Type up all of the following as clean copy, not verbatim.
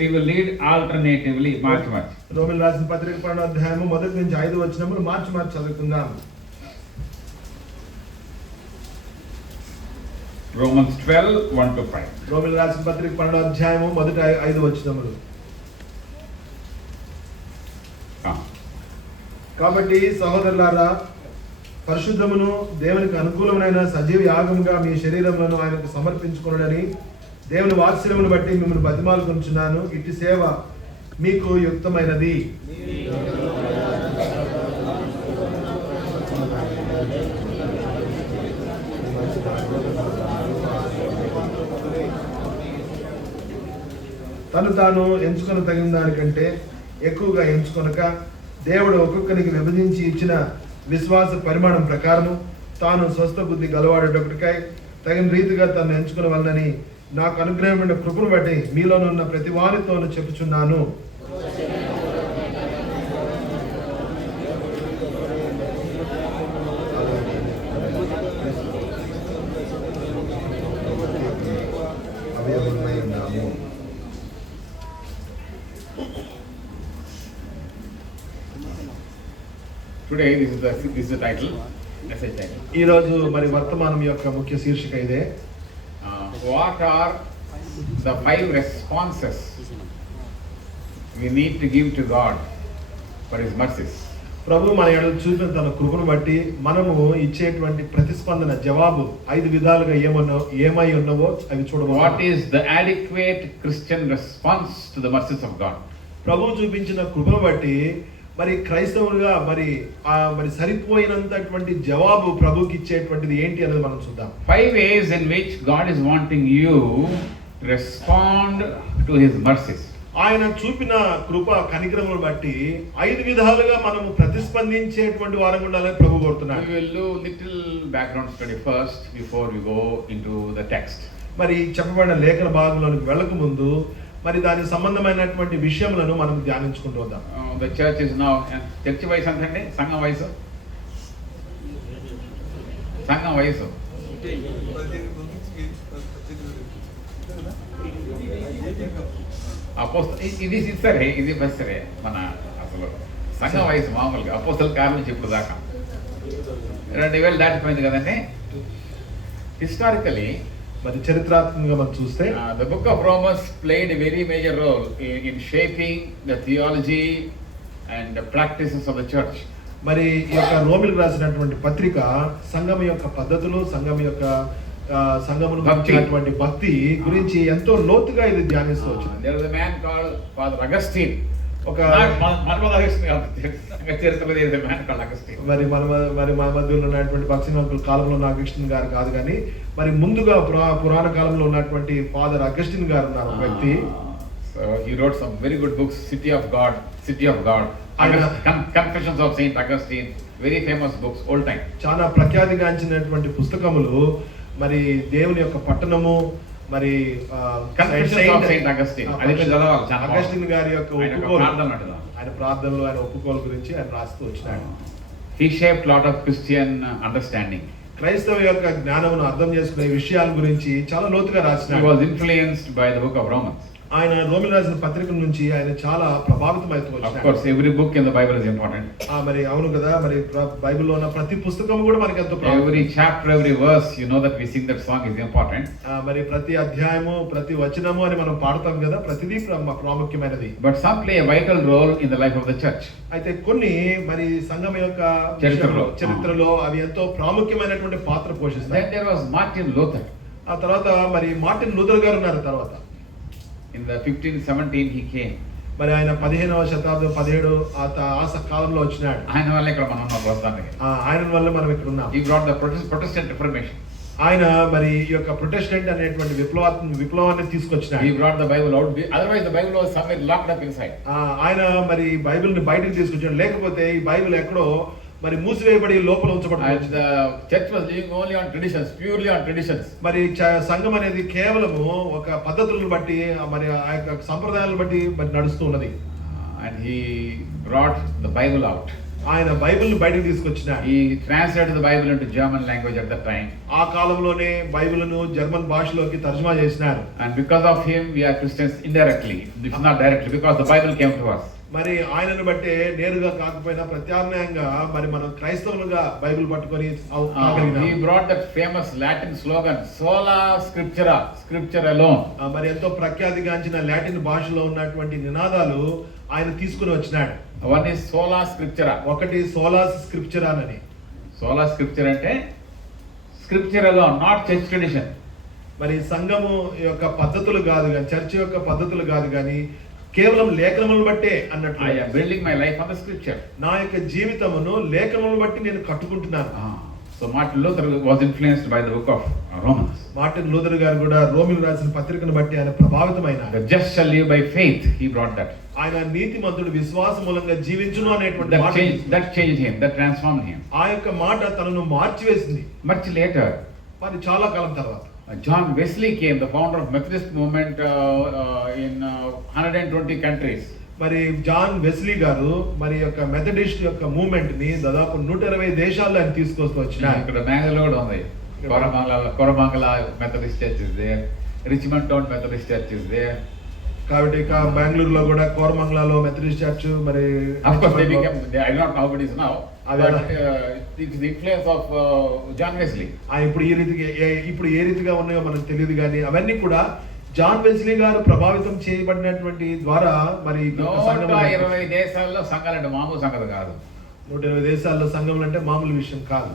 We will read alternatively, మార్చి రోమీయులకు రాసిన పత్రిక 12వ అధ్యాయము 1 నుంచి 5 వచనములు మార్చి చదువుకుందాం. Romans 12, 1 to 5. రోమీయులకు రాసిన పత్రిక 12వ అధ్యాయము 5 వచనములు. కాబట్టి సహోదరులారా, పరిశుద్ధమును దేవునికి అనుకూలమైన సజీవ యాగముగా మీ శరీరములను ఆయనకు సమర్పించుకొనుడని దేవుని వాత్సల్యమును బట్టి మిమ్మల్ని బతిమాలుకొనుచున్నాను. ఇట్టి సేవ మీకు యుక్తమైనది. తను తాను ఎంచుకొన తగిన దానికంటే ఎక్కువగా ఎంచుకొనక దేవుడు ఒక్కొక్కరికి విభజించి ఇచ్చిన విశ్వాస పరిమాణం ప్రకారము తాను స్వస్థ బుద్ధి గలవాడొకటికై తగిన రీతిగా తను ఎంచుకున్న వలనని నాకు అనుగ్రహమైన కృపను బట్టి మీలోనున్న ప్రతి వారితోను చెప్పుచున్నాను. Today this is the title, message title. ఈ రోజు మరి వర్తమానం యొక్క ముఖ్య శీర్షిక ఇదే. What are the 5 responses we need to give to God for His mercies? ప్రభు మన ఎడల చూపిన తన కృపను బట్టి మనము ఇచ్చేటువంటి ప్రతిస్పందన జవాబు 5 విధాలుగా ఏమై ఉన్నవో అవి చూడవచ్చు. What is the adequate Christian response to the mercies of God? ప్రభు చూపించిన కృపను బట్టి మరి క్రైస్తవులుగా మరి సరిపోయినంతటువంటి జవాబు ప్రభుకి ఇచ్చేటువంటిది ఏంటి అనేది మనం చూద్దాం. 5 ways in which God is wanting you to respond to His mercies. ఆయన చూపిన కృప కనికరమును బట్టి 5 విధాలుగా మనము ప్రతిస్పందించేటువంటి వారంగా ఉండాలని ప్రభు కోరుతున్నాడు. We will do little background study first before we go into the text. మరి చెప్పబడిన లేఖన భాగంలోనికి వెళ్ళక ముందు మరి దానికి సంబంధమైనటువంటి విషయములను మనం ధ్యానించుకుంటూ వద్దాం. The church is now church వయసు అంతండి, సంఘం వయసు ఇది సరే, ఇది బస్ సరే. మన అసలు సంఘం వయసు మామూలుగా అపోస్తల కాలం నుంచి ఇప్పుడు దాకా 2000 దాటిపోయింది కదండి. హిస్టారికలీ మరి చరిత్రాత్మకంగా మనం చూస్తే the book of Romans played a very major role in shaping the theology and the practices of the church. మరి ఈ యొక్క రోమిలకు రాసినటువంటి పత్రిక సంఘం యొక్క పద్ధతులు, సంఘమును గురించినటువంటి భక్తి గురించి ఎంతో లోతుగా ఇది ధ్యానిస్తూ వచ్చింది. There was a man called Father Augustine. మరి మన మధ్యలో ఉన్నటువంటి భక్తినాయకుల కాలంలో ఉన్న అగస్టిన్ గారు కాదు, కానీ మరి ముందుగా పురాణ కాలంలో ఉన్నటువంటి ఫాదర్ అగస్టిన్ గారు ఉన్నారు ఒక వ్యక్తి. So he wrote some very good books, City of God, Confessions of Saint Augustine, very famous books, old time. చాలా ప్రఖ్యాతిగాంచినటువంటి పుస్తకములు. మరి దేవుని యొక్క పట్టణము, మరి అగస్టిన్ గారి యొక్క ఒప్పుకోలు, ఆయన ప్రార్థనలు, ఆయన ఒప్పుకోలు గురించి ఆయన రాస్తూ వచ్చినాడు. He shaped lot of Christian understanding. క్రైస్తవ యొక్క జ్ఞానమును అర్థం చేసుకునే విషయాల గురించి చాలా లోతుగా రాసినాడు. He was influenced by the book of Romans. ఆయన రోమిలకు రాసిన పత్రిక నుంచి ఆయన చాలా ప్రభావితం అవుతూ వచ్చాడు. Of course every book in the Bible is important. మరి అవును కదా, మరి బైబిల్లో ఉన్న ప్రతి పుస్తకం కూడా మనకి ఎంతో every chapter, every verse, you know that we sing that song is important. మరి ప్రతి అధ్యాయము, ప్రతి వచనము అని మనం పాడతాం కదా, ప్రతిదీ ప్రాముఖ్యమైనది. But some play a vital role in the life of the church. అయితే కొన్ని మరి సంఘం యొక్క చరిత్రలో అవి ఎంతో ప్రాముఖ్యమైనటువంటి పాత్ర పోషిస్తాయి. Then there was Martin Luther. ఆ తర్వాత మరి మార్టిన్ లూథర్ గారు ఉన్నారు. తర్వాత in the 1517 he came. మరి ఆయన 15వ శతాబ్దం 17 ఆ కాలంలో వచ్చినాడు. ఆయన వల్ల ఇక్కడ మనం ఉన్నాం ప్రస్తుతానికి. ఆయన వల్ల మనం ఇక్కడ ఉన్నాం. He brought the Protestant Reformation. ఆయన మరి ఈ యొక్క ప్రొటెస్టెంట్ అనేటువంటి విప్లవాన్ని తీసుకొచ్చినాడు. He brought the Bible out. Otherwise the Bible was somewhere locked up inside. ఆయన మరి బైబిల్ ని బయటికి తీసుకొచ్చాడు. లేకపోతే ఈ బైబిల్ ఎక్కడో మరి మూసివేయబడి లోపల ఉంచబడింది. The church was living only on traditions, purely on traditions. మరి సంఘం అనేది కేవలము ఒక పద్ధతులను బట్టి, మరి ఆ యొక్క సంప్రదాయాలను బట్టి మరి నడుస్తూ ఉన్నది. And he brought the Bible out. ఆయన బైబిల్ని బయటకు తీసుకొచ్చినాడు. He translated the Bible into German language at that time. ఆ కాలంలోనే బైబిల్ను జర్మన్ భాషలోకి తర్జుమా చేసినారు. And because of him, we are Christians indirectly. It's not directly, because the Bible came to us. మరి ఆయనను బట్టే నేరుగా కాకపోయినా ప్రత్యామ్నాయంగా మరి మనం క్రైస్తవులుగా బైబిల్ పట్టుకొని He brought that famous Latin slogan, sola scriptura, scripture alone. మరి ఎంతో ప్రఖ్యాతిగాంచిన లాటిన్ భాషలో ఉన్నటువంటి నినాదాలు ఆయన తీసుకుని వచ్చినాడు. One is sola scriptura. ఒకటి సోలాస్ స్క్రిప్చర్ అని. Sola scripture అంటే scripture alone, not church tradition. మరి సంఘము యొక్క పద్ధతులు కాదు కానీ, చర్చ్ యొక్క పద్ధతులు కాదు కానీ కేవలం లేఖనములను బట్టే అన్నట్లు. I am building my life on the scripture. నా యొక్క జీవితమును లేఖనములను బట్టి నేను కట్టుకుంటున్నాను. So Martin Luther was influenced by the book of Romans. Martin Luther గారు కూడా రోమిలకు రాసిన పత్రికను బట్టి ఆయన ప్రభావితమైనారు. The just shall live by faith. He brought that. ఆయన నీతిమంతుడు విశ్వాసం మూలంగా జీవించును అనేటువంటి మాట. That changed him. That transformed him. ఆ యొక్క మాట తనను మార్చివేసింది. Much later, మరి చాలా కాలం తర్వాత John Wesley came, the founder of Methodist movement in 120 countries. మరి జాన్ వెస్లీ గారు మరి యొక్క మెథడిస్ట్ యొక్క మూవ్మెంట్ ని దాదాపు 120 దేశాల్లో ఆయన తీసుకొస్తూ వచ్చినారు. ఇక్కడ బెంగళూరు ఉంది, Koramangala Methodist church is there, Richmond Town Methodist church is there. కాబట్టి బెంగళూరులో కూడా కోరమంగళలో మెథడిస్ట్ చర్చ్ మరి of course they became, I don't know how it is now, but it's the influence of John Wesley. ఇప్పుడు ఏ రీతిగా ఉన్నాయో మనకు తెలియదు కానీ అవన్నీ కూడా జాన్ వెస్లీ గారు ప్రభావితం చేయబడినటువంటి ద్వారా మరి 120 దేశాల్లో సంఘాలంటే మామూలు సంగతి కాదు. 120 దేశాల్లో సంఘములు అంటే మామూలు విషయం కాదు.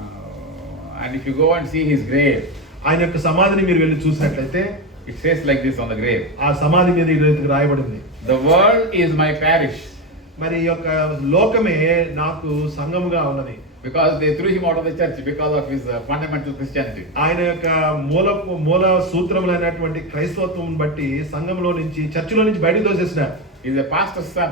And if you go and see his grave, ఆయన యొక్క సమాధిని మీరు వెళ్ళి చూసినట్లయితే it says like this on the grave. ఆ సమాధి మీద ఈ రీతిగా రాయబడింది, the world is my parish. మరి ఈ యొక్క లోకమే నాకు సంఘముగా ఉన్నది. Because they threw him out of the church because of his fundamental Christianity. ఆయన యొక్క మూల సూత్రములైనటువంటి క్రైస్తవత్వం బట్టి సంఘంలో నుంచి చర్చిలో నుంచి బయటకు తోసేసినారు. He is a pastor's son.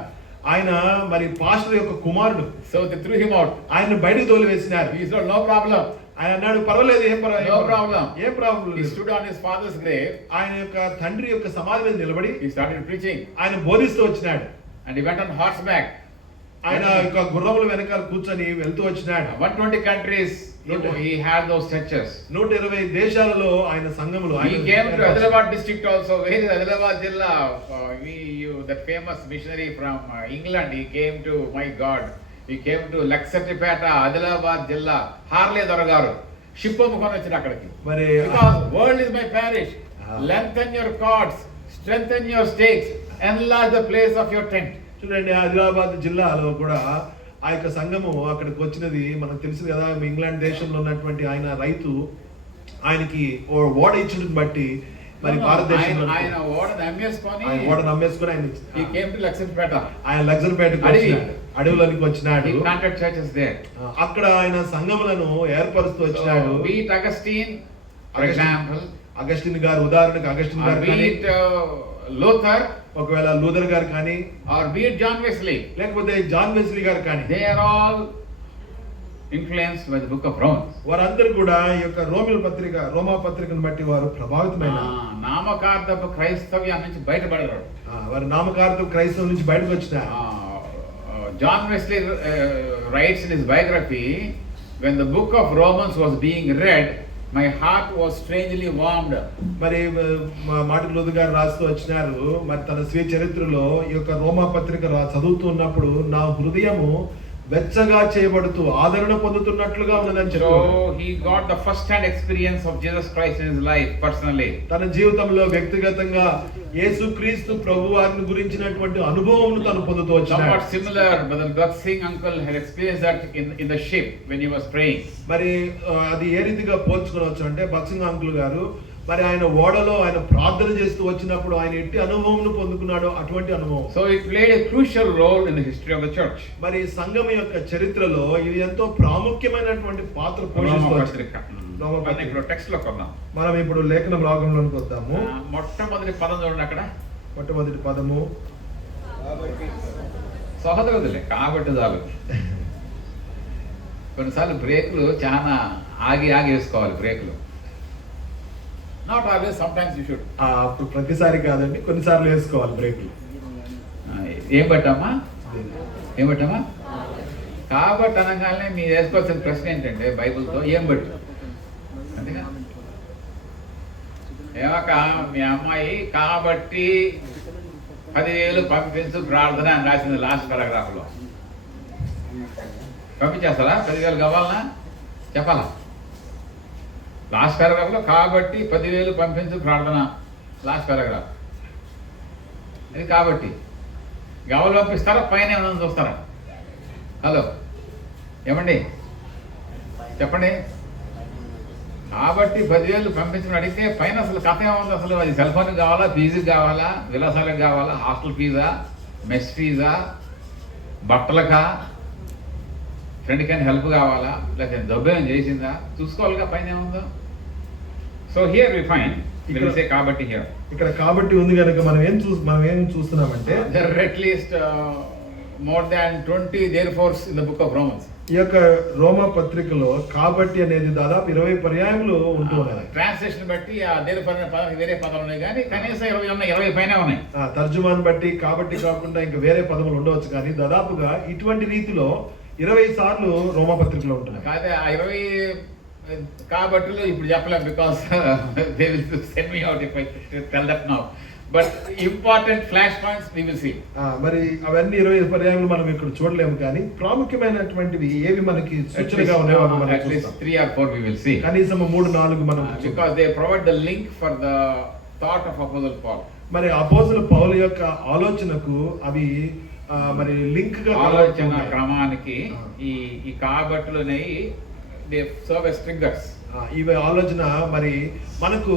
ఆయన మరి పాస్టర్ యొక్క కుమారుడు. So they threw him out. ఆయన బయటకు తోలివేసినారు. He said no problem. ఆయన అన్నాడు పర్వాలేదు, ఏం no problem. ఏం problem. He stood on his father's grave. ఆయన యొక్క తండ్రి యొక్క సమాధి మీద నిలబడి he started preaching. ఆయన బోధిస్తూ వచ్చినాడు. And he went on horseback. ఆయన యొక్క గుర్రముల వెనకాల కూర్చొని వెళ్తూ వచ్చినాడు. 120 countries he had those churches. 120 దేశాలలో ఆయన సంఘములు. He came to Adilabad district also. Where is Adilabad Jilla? That famous missionary from England, he came to, my God, he came to Laksatipeta, Adilabad Jilla, Harley Doragaru. Ship అమ్ముకొని వచ్చాడు అక్కడికి. మరి because world is my parish. Lengthen your cords, strengthen your stakes, enlarge the place of your tent. చూడండి, ఆదిలాబాద్ జిల్లాలో కూడా ఆ యొక్క సంఘము అక్కడికి వచ్చినది మనకు తెలుసు కదా. ఇంగ్లాండ్ దేశంలో ఉన్నటువంటి ఆయన రైతు ఆయనకి ఓడ ఇచ్చిన బట్టి మరి భారతదేశంలో ఆయన ఓడను అమ్మేసుకొని ఆయన he came to Laksatipeta. ఆయన లగ్జర్పేటకు వచ్చినాడు, అడవిలోనికి వచ్చినాడు. He planted churches there. అక్కడ ఆయన సంఘములను ఏర్పరుస్తూ వచ్చినాడు. Be it Augustine, for example, Augustine గారు, ఉదాహరణకు అగస్టిన్ గారు be it Luther, ఒకవేళ లూథర్ గారు కానీ, or be it John Wesley, లేకపోతే జాన్ వెస్లీ గారు కానీ, they are all influenced by the book of Romans. వారందరూ కూడా ఈ యొక్క రోమా పత్రికను బట్టి వారు ప్రభావితమైన నామకార్థపు క్రైస్తవ్యం నుంచి బయటపడరు. వారు నామకార్థపు క్రైస్తవం నుంచి బయటకు వచ్చిన John Wesley writes in his biography, when the book of Romans was being read, my heart was strangely warmed. మరి మార్టిన్ లూథర్ గారు రాస్తూ వచ్చినారు, మరి తన స్వీయ చరిత్రలో ఈ యొక్క రోమా పత్రిక చదువుతున్నప్పుడు నా హృదయము వెచ్చగా చేయబడుతూ ఆదరణ పొందుతున్నట్లుగా ఉన్నదని చెప్పారు. So he got the first hand experience of Jesus Christ in his life personally. తన జీవితంలో వ్యక్తిగతంగా యేసుక్రీస్తు ప్రభువారిని గురించినటువంటి అనుభవమును తను పొందుతూ వచ్చాడు. Somewhat similar, Brother Gat Singh uncle had experienced that in the ship when he was praying. మరి అది ఏ రీతిగా పోల్చుకోవచ్చు అంటే, భక్సింగ్ అంకుల్ గారు మరి ఆయన ఓడలో ఆయన ప్రార్థన చేస్తూ వచ్చినప్పుడు ఆయన ఎట్టి అనుభవం పొందుకున్నాడో అటువంటి అనుభవం. So it played a crucial role in the history of the church. మరి సంఘం యొక్క చరిత్రలో ఇది ఎంతో ప్రాముఖ్యమైనటువంటి పాత్ర పోషిస్తుంది. ఇప్పుడు టెక్స్ట్ లో కొన్నాం. మనం ఇప్పుడు లేఖన భాగంలోకి వద్దాము. మొట్టమొదటి పదం చూడండి అక్కడ. మొట్టమొదటి పదము సహోదరులే కాబట్టి చాలు. కొన్నిసార్లు బ్రేకులు చాలా ఆగి వేసుకోవాలి. బ్రేకులు not always, sometimes you should. అప్పుడు ప్రతిసారి కాదండి, కొన్నిసార్లు వేసుకోవాలి బ్రేకులు. ఏం పట్టామా కాబట్టి అనగానే మీరు వేసుకోవాల్సిన ప్రశ్న ఏంటంటే బైబిల్తో ఏం బట్టి అంతేగా ఏమక మీ అమ్మాయి కాబట్టి 10,000 పంపించు ప్రార్థన అని రాసింది లాస్ట్ పారాగ్రాఫ్లో. పంపించేస్తారా? 10,000 కావాలనా చెప్పాలా? లాస్ట్ పారాగ్రాఫ్లో కాబట్టి 10,000 పంపించు ప్రార్థన లాస్ట్ పారాగ్రాఫ్. ఇది కాబట్టి గవలు పంపిస్తారా పైన ఏమైనా చూస్తారా? హలో ఏమండి చెప్పండి. కాబట్టి 10,000 పంపించమని అడిగితే పైన అసలు కథ ఏముంది? అసలు అది సెల్ ఫోన్కి కావాలా, ఫీజుకి కావాలా, విలాసాలకు కావాలా, హాస్టల్ ఫీజా, మెస్ ఫీజా, బట్టలకా, ఫ్రెండ్ కానీ హెల్ప్ కావాలా, లేకపోతే దబ్బేం చేసిందా చూసుకోవాలిగా పైన ఏముందో. సో హియర్ వి ఫైండ్ కాబట్టి హియర్ ఇక్కడ కాబట్టి ఉంది కనుక మనం ఏం చూస్తున్నామంటే there are at least more than 20 therefores in the book of Romans. ఈ యొక్క రోమా పత్రికలో కాబట్టి అనేది దాదాపు 20 పర్యాయములు ఉంటూ ఉన్నాయి. ట్రాన్స్లేషన్ బట్టి ఆ therefore అనే పదానికి వేరే పదాలు ఉన్నాయి కానీ కనీసం 20 పైన ఉన్నాయి. తర్జుమాను బట్టి కాబట్టి కాకుండా ఇంకా వేరే పదములు ఉండవచ్చు కానీ దాదాపుగా ఇటువంటి రీతిలో 20 సార్లు రోమా పత్రికలో ఉంటున్నాయి. కాదే ఆ 20 కాబట్టిలో ఇప్పుడు చెప్పలేం because they will send me out if I tell that now. But important flash points we will see. మరి అవన్నీ 20 పర్యాయములు మనం ఇక్కడ చూడలేము కానీ ప్రాముఖ్యమైనటువంటివి ఏవి మనకి సూచనగా ఉన్నాయో అవి మనం చూస్తాం. 3 or 4 we will see. కనీసం 3-4 మనం because they provide the link for the thought of Apostle Paul. మరి అపోస్తలుడు పౌలు యొక్క ఆలోచనకు అవి మరి లింక్ గా ఆలోచన క్రమానికి ఈ కాబట్లునే దే సర్వ్ as triggers. ఇవి ఆలోచన మరి మనకు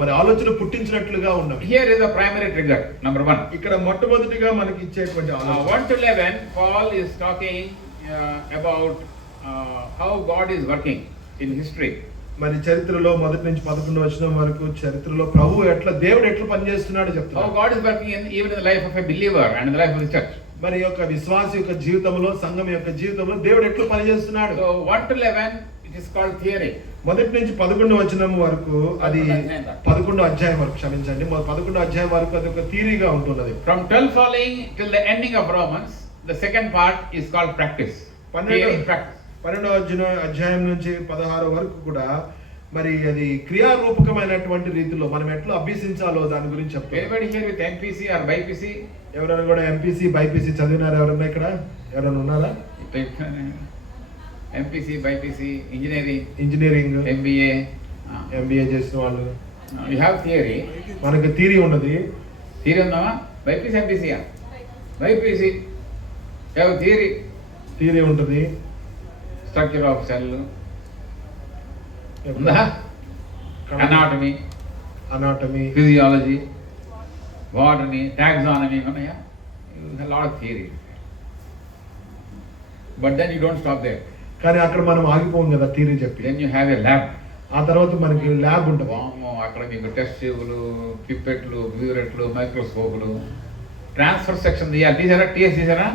మరి ఆలోచన పుట్టించినట్లుగా ఉన్నవి. Here is the primary trigger number 1. ఇక్కడ మొట్టమొదటిగా మనకి ఇచ్చేటువంటి ఆలోచన 1 to 11 Paul is talking about how God is working in history. మరి చరిత్రలో మొదటి నుంచి 11 వచనం వరకు చరిత్రలో ప్రభు దేవుడు ఎట్లా పనిచేస్తున్నాడో చెప్తున్నాడు. How God is working even in the life of a believer and in the life of the church. మరి యొక్క విశ్వాసి యొక్క జీవితంలో సంఘం యొక్క జీవితంలో దేవుడు ఎట్లా పనిచేస్తున్నాడు. So 1 to 11 it is called theory. మొదటి నుంచి 11 వచనం వరకు అది 11 అధ్యాయం వరకు క్షమించండి 11 అధ్యాయం వరకు అది ఒక థియరీగా ఉంటున్నది. From 12 following till the ending of Romans, the second part is called practice. 12వ అధ్యాయం నుంచి 16 వరకు కూడా మరి అది క్రియారూపకమైనటువంటి రీతిలో మనం ఎట్లా అభ్యసించాలో దాని గురించి చెప్తారు. Anybody here with MPC or BIPC? ఎవరైనా కూడా ఎంపీసీ బైపీసీ చదివినారు ఎవరైనా ఇక్కడ ఎవరైనా ఉన్నారా? MPC BIPC ఇంజనీరింగ్ MBA చేసిన వాళ్ళు. You have theory. మనకి థియరీ ఉన్నది. థియరీ ఉందామా? BIPC MPC BIPC have theory. Theory ఉంటుంది. స్ట్రక్చర్ ఆఫ్ సెల్ ఉందా? అనాటమీ ఫిజియాలజీ బాటనీ టాక్సానమీ ఉన్నాయా? Lot of theory. But then you don't stop there. కానీ అక్కడ మనం ఆగిపోం కదా థియరీ చెప్పి. Then you have a lab. ఆ తర్వాత మనకి ల్యాబ్ ఉంటుంది. అక్కడ మీకు టెస్ట్ ట్యూబులు, పిప్పెట్లు, బ్యూరెట్లు, మైక్రోస్కోపులు, ట్రాన్స్ఫర్ సెక్షన్ తీసారా? టీఎస్ తీసారా?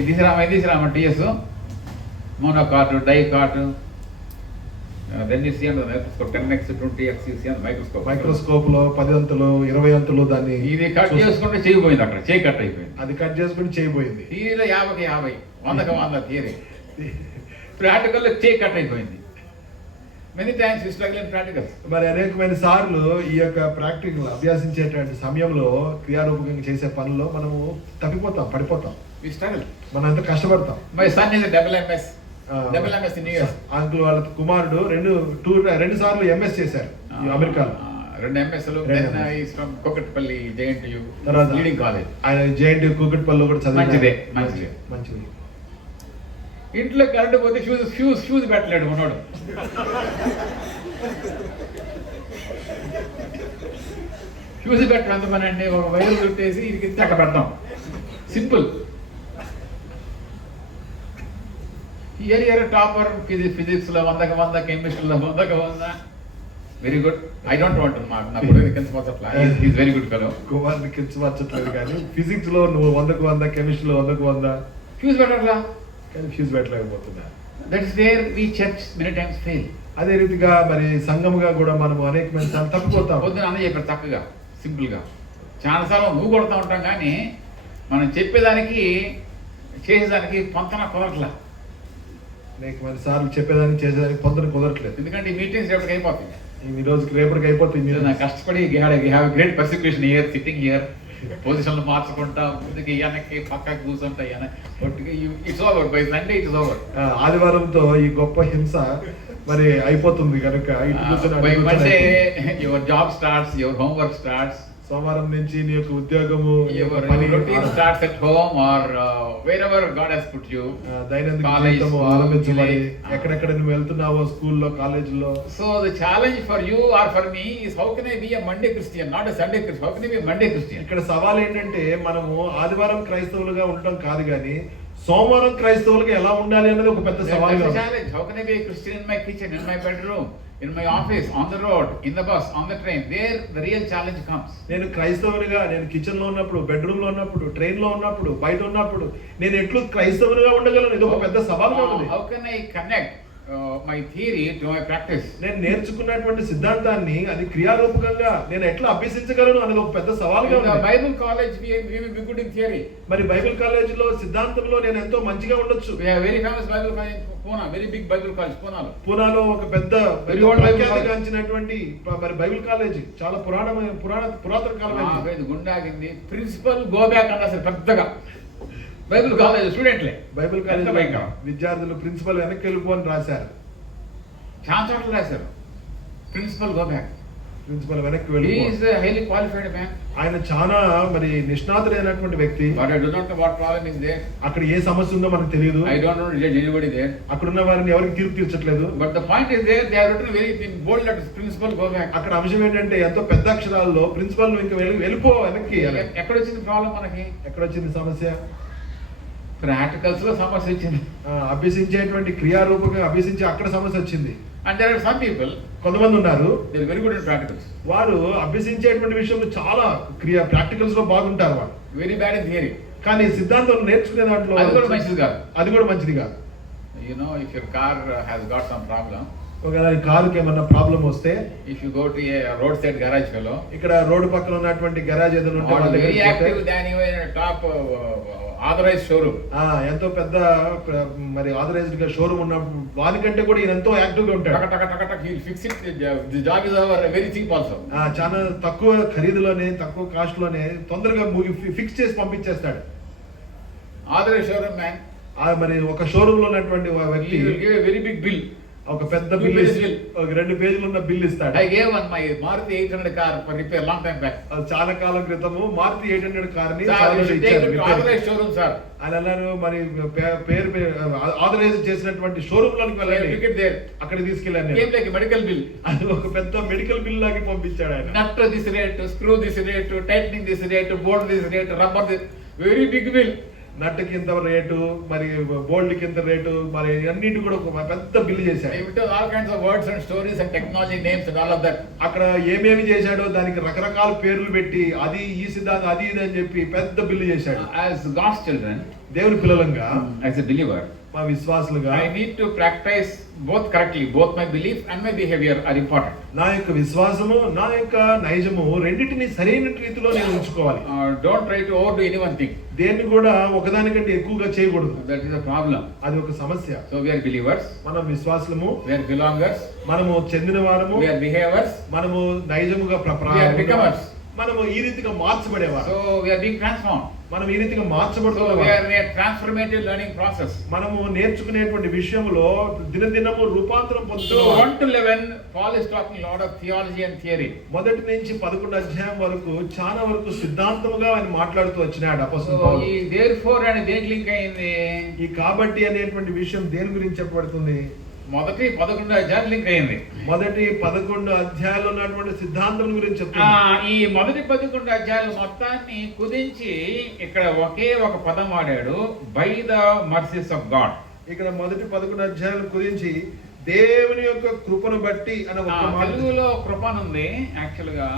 ఇది తీసిరామా TS, monocot, dicot, then you see on the microscope 10x 20x you see on the microscope. Microscope లో 10 అంతులు 20 అంతులు దాన్ని ఇది కట్ చేసుకుంటే చేయబోయింది. అక్కడ చేయి కట్ అయిపోయింది. అది కట్ చేసుకుంటే చేయబోయింది. థియరీలో 50కి 50 100కి 100 థియరీ. ప్రాక్టికల్ లో చేయి కట్ అయిపోయింది. Many times you struggle in practicals. మరి అనేకమైన సార్లు ఈ యొక్క ప్రాక్టికల్ అభ్యాసించేటువంటి సమయంలో క్రియారూపకంగా చేసే పనుల్లో మనము తప్పిపోతాం, పడిపోతాం. We struggle. మనం అంత కష్టపడతాం. My son is double MS in US. Uncle వాళ్ళ కుమారుడు 2 సార్లు MS చేశారు అమెరికాలో. 2 MSలు. Then is from Kukatpally JNTU leading college. ఆయన JNTU కోకట్పల్లిలో కూడా చదివారు. మంచిది. ఇంట్లో కరెంట్ పోతే షూస్ పెట్టలేడు మనోడు. షూస్ పెట్టడం ఎంత పని అండి? ఒక వైర్ చుట్టేసి ఇది అక్కడ పెడతాం. సింపుల్. ఇయర్ టాపర్ ఫిజిక్స్ లో 100కి 100, కెమిస్ట్రీలో 100కి 100. Very good. I don't want నా కూడా కించమచ్చట్లా. Is very good fellow. కుమార్ని కించమచ్చట్లేదు కానీ ఫిజిక్స్ లో నువ్వు 100కి 100, కెమిస్ట్రీలో 100కి 100. ఫ్యూజ్ పెట్టట్లా. కానీ ఫ్యూజ్ పెట్టలేకపోతున్నా. That is where we church many times fail. అదే రీతిగా మరి సంఘముగా కూడా మనం అనేకమైన సార్లు తప్పిపోతాం. పొద్దున అన్న చెప్పారు చక్కగా సింపుల్గా. చాలాసార్లు నువ్వు కొడతా ఉంటాం కానీ మనం చెప్పేదానికి చేసేదానికి పొంతన కుదరట్లా. అనేక మంది సార్లు చెప్పేదానికి చేసేదానికి పొందడం కుదరట్లేదు. ఎందుకంటే ఈ మీటింగ్స్ రేపటికి అయిపోతుంది. ఈ రోజుకి రేపటికి అయిపోతుంది. మీరు నాకు కష్టపడి have great persecution here, sitting here, పొజిషన్లు మార్చుకుంటా, ముందుకి వెనక్కి పక్కకి కూర్చుంటా, it's over by Sunday, it's over. ఆదివారంతో ఈ గొప్ప హింస మరి అయిపోతుంది కనుక by Monday your job starts, your homework starts. సోమవారం నుంచి నీ యొక్క ఉద్యోగము, your routine starts at home or wherever God has put you. దైనందిన జీవితము ఆరంభించబడి ఎక్కడెక్కడ నువ్వు వెళ్తున్నావో, స్కూల్లో, కాలేజీలో. So the challenge for you or for me is how can I be a Monday Christian, not a Sunday Christian? How can I be a Monday Christian? ఇక్కడ సవాల్ ఏంటంటే మనము ఆదివారం క్రైస్తవులుగా ఉండటం కాదు కానీ సోమవారం క్రైస్తవులుగా ఎలా ఉండాలి అనేది ఒక పెద్ద సవాల్. challenge. How can I be a Christian in my kitchen, in my bedroom, in my office, on the road, in the bus, on the train? There the real challenge comes. నేను క్రైస్తవునిగా, నేను కిచెన్ లో ఉన్నప్పుడు, bedroom లో ఉన్నప్పుడు, train లో ఉన్నప్పుడు, బయట ఉన్నప్పుడు నేను ఎట్లు క్రైస్తవునిగా ఉండగలను? ఇది ఒక పెద్ద సవాల్గా ఉంది. How can I connect my theory to my practice? నేను నేర్చుకున్నటువంటి సిద్ధాంతాన్ని అది క్రియారూపకంగా నేను ఎట్లా అభ్యసించగలను అనేది ఒక పెద్ద సవాల్గా ఉంది. Bible college we will be good in theory. మరి బైబిల్ కాలేజీలో సిద్ధాంతంలో నేను ఎంతో మంచిగా ఉండొచ్చు. We have very famous Bible college in Pune, very big Bible college పూనాలో ఒక పెద్ద ప్రఖ్యాతిగాంచినటువంటి మరి బైబిల్ కాలేజీ, చాలా పురాతన కాలమైనది. గుండాగింది. ప్రిన్సిపల్ గో బ్యాక్ అన్న పెద్దగా బైబిల్ కాలేజ్ స్టూడెంట్లే, బైబిల్ కాలేజ్ విద్యార్థులు ప్రిన్సిపల్ వెనక్కి వెళ్ళిపోని రాశారు. చాలా చోట్ల రాశారు ప్రిన్సిపల్ గో బ్యాక్. ప్రిన్సిపల్ వెనక్కి వెళ్ళి హైలీ క్వాలిఫైడ్ మ్యాన్. ఆయన చాలా మరి నిష్ణాతుడైనటువంటి వ్యక్తి. But I do not know what problem is there. అక్కడ ఏ సమస్య ఉందో మనకు తెలియదు. I don't know judge anybody there. అక్కడ ఉన్న వారిని ఎవరికి తీర్పు తీర్చట్లేదు. But the point is there, they are written very in bold letters, principal go back. అక్కడ అంశం ఏంటంటే ఎంతో పెద్ద అక్షరాల్లో ప్రిన్సిపల్ ఇంకా వెళ్ళిపో వెనక్కి. ఎక్కడ వచ్చింది ప్రాబ్లం మనకి? ఎక్కడ వచ్చింది సమస్య? ప్రాక్టికల్స్ లో సమస్య వచ్చింది. అభ్యసించేటువంటి క్రియారూపంగా అభ్యసించి అక్కడ సమస్య వచ్చింది. And there are some people, కొంతమంది ఉన్నారు, they are very good in practicals. వారు అభ్యసించేటువంటి విషయంలో చాలా ప్రాక్టికల్స్ లో బాగుంటారు. వారు very bad in theory. కానీ సిద్ధాంతం నేర్చుకునే దాంట్లో అది కూడా మంచిది కాదు. అది కూడా మంచిది కాదు. You know, if your car has got some problem, ఒకవేళ కారుకి ఏమన్నా ప్రాబ్లం వస్తే, if you go to a road side garage fellow, ఇక్కడ రోడ్డు పక్కన ఉన్నటువంటి గరాజ్ ఏదైనా ఉంటే వాళ్ళ very active than you in a top authorized showroom. ఎంతో పెద్ద మరి ఆథరైజ్డ్ గా షోరూమ్ ఉన్న వానికంటే కూడా ఈయన ఎంతో యాక్టివ్ గా ఉంటాడు. He'll fix it. The job is over very cheap also. చాలా తక్కువ ఖరీదులోనే, తక్కువ కాస్ట్ లోనే తొందరగా ఫిక్స్ చేసి పంపించేస్తాడు. Authorized showroom man, మరి ఒక షోరూమ్ లో ఉన్నటువంటి వ్యక్తి he will give a very big bill. ఒక పెద్ద బిల్, ఒక 2 పేజీలు ఉన్న బిల్ ఇస్తాడు. I gave one my Maruti 800 car for repair long time back. చాలా కాలం క్రితము మారుతి 800 కార్ ని authorized showroom sir. ఆయన అన్నారు మరి పేరు ఆథరైజ్ చేసినటువంటి షోరూమ్ లోకి వెళ్ళాలి, అక్కడ తీసుకెళ్ళాను. Came like a medical bill. అది ఒక పెద్ద మెడికల్ బిల్ లాగా పంపించాడు ఆయన. Nut this rate, screw this rate, tightening this rate, bolt this rate, rubber this, very big bill. నట్టుకి ఇంత రేటు, మరి బోల్డ్ కి ఇంత రేటు, మరి అన్నిటి కూడా ఒక పెద్ద బిల్లు చేశాడు. All kinds of words and stories and technology names and all of that. అక్కడ ఏమేమి చేశాడో దానికి రకరకాల పేర్లు పెట్టి అది ఈ సిద్ధాంతం అది ఇది అని చెప్పి పెద్ద బిల్లు చేశాడు. As God's children, దేవుని పిల్లలంగా, as a believer, మా విశ్వాసులుగా, I need to practice both correctly. Both my belief and my behavior are important. నా యొక్క విశ్వాసము, నా యొక్క నైజము రెండింటిని సరైన రీతిలో నేను ఉంచుకోవాలి. Don't try to overdo any one thing. దేన్ని కూడా ఒకదానికంటే ఎక్కువగా చేయకూడదు. That is a problem. అది ఒక సమస్య. So we are believers. మనం విశ్వాసులము. We are belongers. మనము చెందిన వారము. We are behavers. మనము నైజముగా we are becomers. మనము ఈ రీతిగా మార్చబడేవారు. So we are being transformed. మనం ఈ రీతిగా మార్చబడుతున్నాం. So we are in a transformative learning process. మనము నేర్చుకునేటువంటి విషయంలో దినదినము రూపాంతరం పొందుతున్నాం. So 1 to 11 Paul is talking a lot of theology and theory. మొదటి నుంచి 11 అధ్యాయం వరకు చాలా వరకు సిద్ధాంతముగా ఆయన మాట్లాడుతూ వచ్చినాడు అపోస్తలుడు పౌలు. ఈ therefore అనే దేనికి లింక్ అయింది? ఈ కాబట్టి అనేటువంటి విషయం దేని గురించి చెప్పబడుతుంది? మొదటి 11 అధ్యాయాలు లింక్ అయింది. మొదటి 11 అధ్యాయాల్లో ఉన్నటువంటి సిద్ధాంతం గురించి చెప్తున్నాడు. ఈ మొదటి 11 అధ్యాయాలు మొత్తాన్ని కుదించి ఇక్కడ ఒకే ఒక పదం వాడాడు, by the mercies of God. ఇక్కడ మొదటి 11 అధ్యాయాలు కుదించి దేవుని యొక్క కృపను బట్టి అనే ఒక మాట. తెలుగులో కృప ఉంది యాక్చువల్ గా.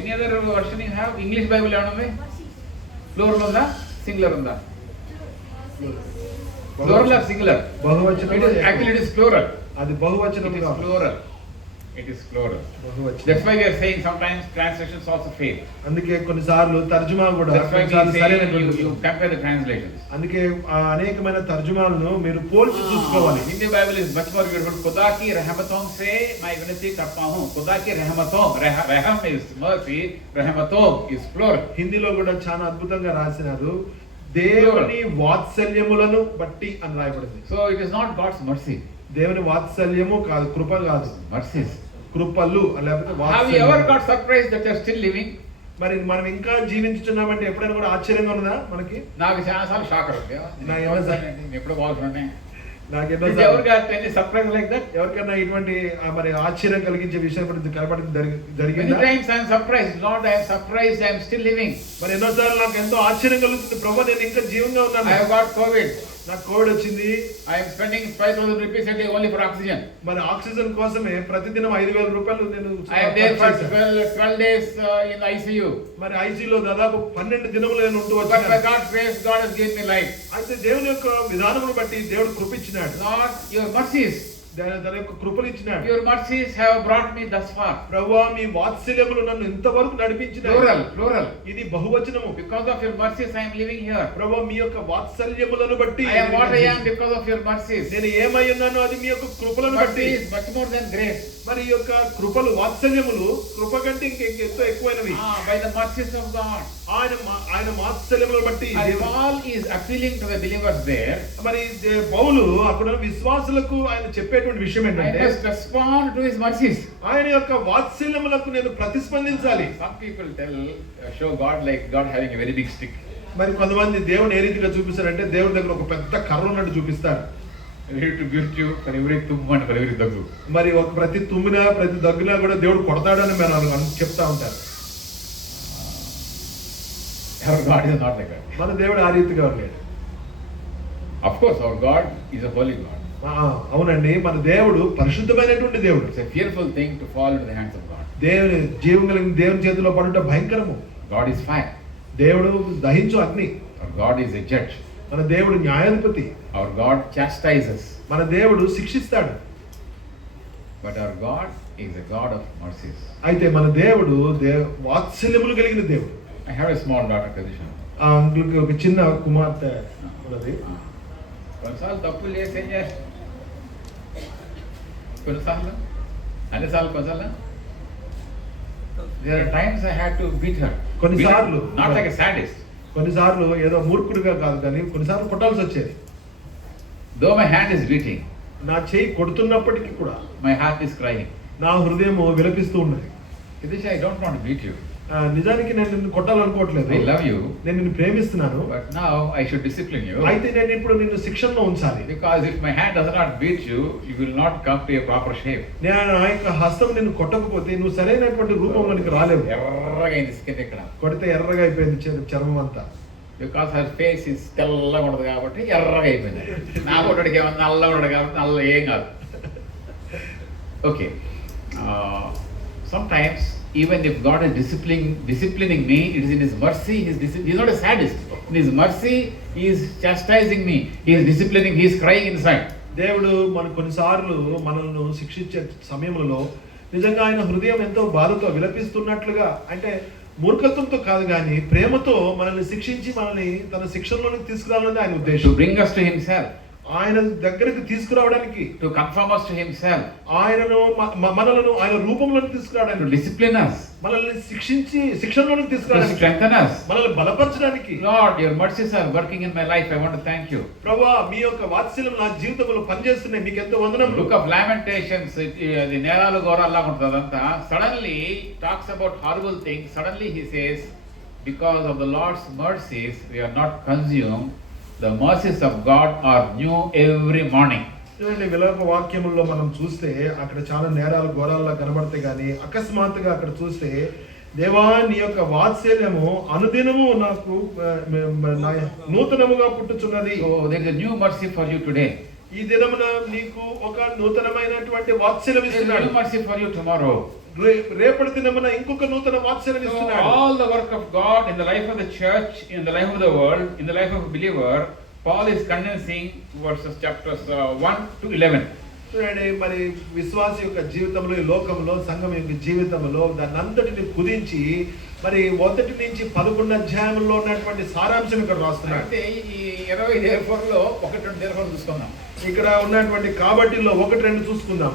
Any other version you have? English Bible ఏమైనా ఉంది? ప్లూరల్ ఉందా, సింగులర్ ఉందా? Plural or singular? బహువచనం. Actually it is plural. అది బహువచనం. Plural. It is plural. బహువచనం. That's why we are saying sometimes translations also fail. అందుకే కొన్నిసార్లు తర్జుమా కూడా That's why we కొన్నిసార్లు say సరైనటువంటి you compare the translations. అందుకే ఆ అనేకమైన తర్జుమాలను మీరు పోల్చి చూసుకోవాలి. Hindi Bible is much more beautiful. खुदा की रहमतों से मैं विनती करता हूँ. खुदा की रहमतों, रहम is mercy, रहमतों is plural. హిందీలో కూడా చాలా అద్భుతంగా రాసినారు. దేవుని వాత్సల్యములను బట్టి అని రాయబడింది. So it is not God's mercy. దేవుని వాత్సల్యము కాదు, కృప కాదు, Mercies. కృపలు లేకపోతే Have you ever వాత్సల్యము. got surprised that you're still living? మరి మనం ఇంకా జీవించుతున్నామంటే ఎప్పుడైనా కూడా ఆశ్చర్యంగా ఉన్నదా మనకి? నాకు చాలా సార్లు షాక్ అవుతుంది. నా ఎన్నోసార్లు ఎప్పుడు బాగుంటున్నాయి. నాకు Did you ఎన్నోసార్లు ever get any surprise like that? ఎవరికైనా ఇటువంటి మరి ఆశ్చర్యం కలిగించే విషయం కనపడి Many జరిగిందా? times I am surprised. Lord, I am surprised I am still living. మరి ఎన్నోసార్లు నాకు ఎంతో ఆశ్చర్యం కలుగుతుంది, ప్రభు నేను ఇంకా జీవంగా I ఉన్నాను. have got COVID. నాకు కోవిడ్ వచ్చింది. I am spending 5,000 rupees a day only for oxygen. మరి ఆక్సిజన్ కోసమే ప్రతిదినం 5,000 రూపాయలు నేను I am there for ఖర్చు చేశాను. 12 days in ICU. మరి ఐసీలో దాదాపు 12 దినములు నేను ఉంటూ But by వచ్చాను. God's grace, God has given me life. అయితే దేవుని యొక్క విధానమును బట్టి దేవుడు కృపిచ్చినాడు. Lord, your mercies, తన యొక్క కృపలు ఇచ్చినాడు. your mercies have brought me thus far. ప్రభువా మీ వాత్సల్యములు నన్ను ఇంతవరకు నడిపించినాయి. Plural, plural. ఇది బహువచనము. Because of your mercies, I am living here. ప్రభువా మీ యొక్క వాత్సల్యములను బట్టి I am what I am because of your mercies. నేను ఏమై ఉన్నానో అది మీ యొక్క కృపలను బట్టి. Mercy is much more than grace. మరి ఈ యొక్క కృపలు వాత్సల్యములు కృప కంటే ఎంతో ఎక్కువైనవి. By the mercies of God. ఆయన వాత్సల్యములను బట్టి. And Paul is appealing to the believers there. మరి పౌలు అక్కడ విశ్వాసులకు ఆయన చెప్పేటువంటి విషయం I ఏంటంటే must respond to his mercies. ఆయన యొక్క వాత్సల్యములకు నేను ప్రతిస్పందించాలి. Some people show God like God having a very big stick. మరి కొంతమంది దేవుని ఏ రీతిగా చూపిస్తారంటే దేవుడి దగ్గర ఒక పెద్ద కర్ర ఉన్నట్టు చూపిస్తారు. Ready to beat you for every tum and for every దగ్గు. మరి ఒక ప్రతి తుమ్మినా ప్రతి దగ్గునా కూడా దేవుడు కొడతాడని మనం చెప్తా ఉంటారు. Our God is not like that. మన దేవుడు ఆ రీతిగా ఉండేది. Of course, our God is a holy God. అవునండి, మన దేవుడు పరిశుద్ధమైనటువంటి దేవుడు. It's a fearful thing to fall into the hands of God. దేవుని జీవం కలిగిన దేవుని చేతిలో పడుట భయంకరము. God is fire. దేవుడు దహించు అగ్ని. Our God is a judge. మన దేవుడు న్యాయాధిపతి. Our God chastises. మన దేవుడు శిక్షిస్తాడు. But our God is a God of mercies. అయితే మన దేవుడు వాత్సల్యములు కలిగిన దేవుడు. I have a small daughter, Kadisha. ఆ అంకుల్కి ఒక చిన్న కుమార్తె ఉన్నది. కొన్నిసార్లు తప్పులు చేసి ఏం చేస్తాం? కొన్నిసార్లు కొన్నిసార్లు there are times I had to beat her. కొన్నిసార్లు Not like a sadist. కొన్నిసార్లు ఏదో మూర్ఖుడిగా కాదు కానీ కొన్నిసార్లు కొట్టాల్సి వచ్చేది. Though my hand is beating, నా చేయి కొడుతున్నప్పటికీ కూడా my heart is crying. నా హృదయం విలపిస్తూ ఉన్నది. Kadisha, I don't want to beat you. నిజానికి నేను నిన్ను కొట్టాలనుకోవట్లేదు. I love you. నేను నిన్ను ప్రేమిస్తున్నాను. But now I should discipline you. అయితే నేను ఇప్పుడు నిన్ను శిక్షణలో ఉంచాలి. Because if my hand does not beat you, you will not come to a proper shape. నేను నా యొక్క హస్తం నిన్ను కొట్టకపోతే నువ్వు సరైనటువంటి రూపంలోనికి రాలేవు. ఎర్రగా అయింది స్కిన్ ఇక్కడ. కొడితే ఎర్రగా అయిపోయింది చర్మం అంతా. Because her face is తెల్లగా ఉండదు కాబట్టి ఎర్రగా అయిపోయింది. నా కొట్టడికి ఏమన్నా నల్లగా ఉండదు కాబట్టి నల్ల ఏం కాదు. Okay. Sometimes even if God is disciplining me, it is in His mercy. He is not a sadist. In His mercy, He is chastising me. He is disciplining. He is crying inside. దేవుడు కొన్నిసార్లు మనల్ని శిక్షించే సమయంలో నిజంగా ఆయన హృదయం ఎంతో బాధతో విలపిస్తున్నట్లుగా, అంటే మూర్ఖత్వంతో కాదు కానీ ప్రేమతో మనల్ని శిక్షించి మనల్ని తన శిక్షణలోకి తీసుకురావాలని ఆయన ఉద్దేశం. To bring us to Himself. ఆయన దగ్గరికి తీసుకురావడానికి, To conform us to Himself. ఆయనను మనలను ఆయన రూపంలోకి తీసుకురావడానికి, To discipline us. మనల్ని శిక్షించి శిక్షణలోకి To తీసుకురావడానికి, strengthen us. మనల్ని బలపరచడానికి. Lord, your mercies are working in my life. I want to thank you. ప్రభువా మీ యొక్క వాత్సల్యం నా జీవితంలో పనిచేస్తున్నాయి, మీకు ఎంతో వందనములు. Book of Lamentations, the నేరాలు ఘోరాల్లాగా ఉంటుంది అదంతా. Suddenly talks about horrible things. Suddenly he says, because of the Lord's mercies we are not consumed. The mercies of God are new every morning. చూడండి, విలాప వాక్యముల్లో మనం చూస్తే అక్కడ చాలా నేరాలు ఘోరాల్లో కనబడతాయి కానీ అకస్మాత్తుగా అక్కడ చూస్తే దేవా నీ యొక్క వాత్సల్యము అనుదినము నాకు నూతనముగా పుట్టుచున్నది. So there is a new mercy for you today. ఈ దినమున నీకు ఒక నూతనమైనటువంటి వాత్సల్యం There is a ఇస్తున్నాడు. new mercy for you tomorrow. రేపటి దినమున ఇంకొక నూతన వాత్సల్యం So ఇస్తున్నాడు. all the work of God in the life of the church, in the life of the world, in the life of a believer, Paul is condensing verses chapters 1 to 11. చూడండి, మరి విశ్వాస యొక్క జీవితంలో, ఈ లోకంలో, సంఘం యొక్క జీవితంలో దాన్ని అంతటిని కుదించి మరి 1 నుంచి 11 అధ్యాయంలో ఉన్నటువంటి సారాంశం ఇక్కడ రాస్తున్నాడు. అయితే ఈ 20 therefore-లో 1-2 therefore చూసుకుందాం. ఇక్కడ ఉన్నటువంటి కాబట్టిలో 1-2 చూసుకుందాం.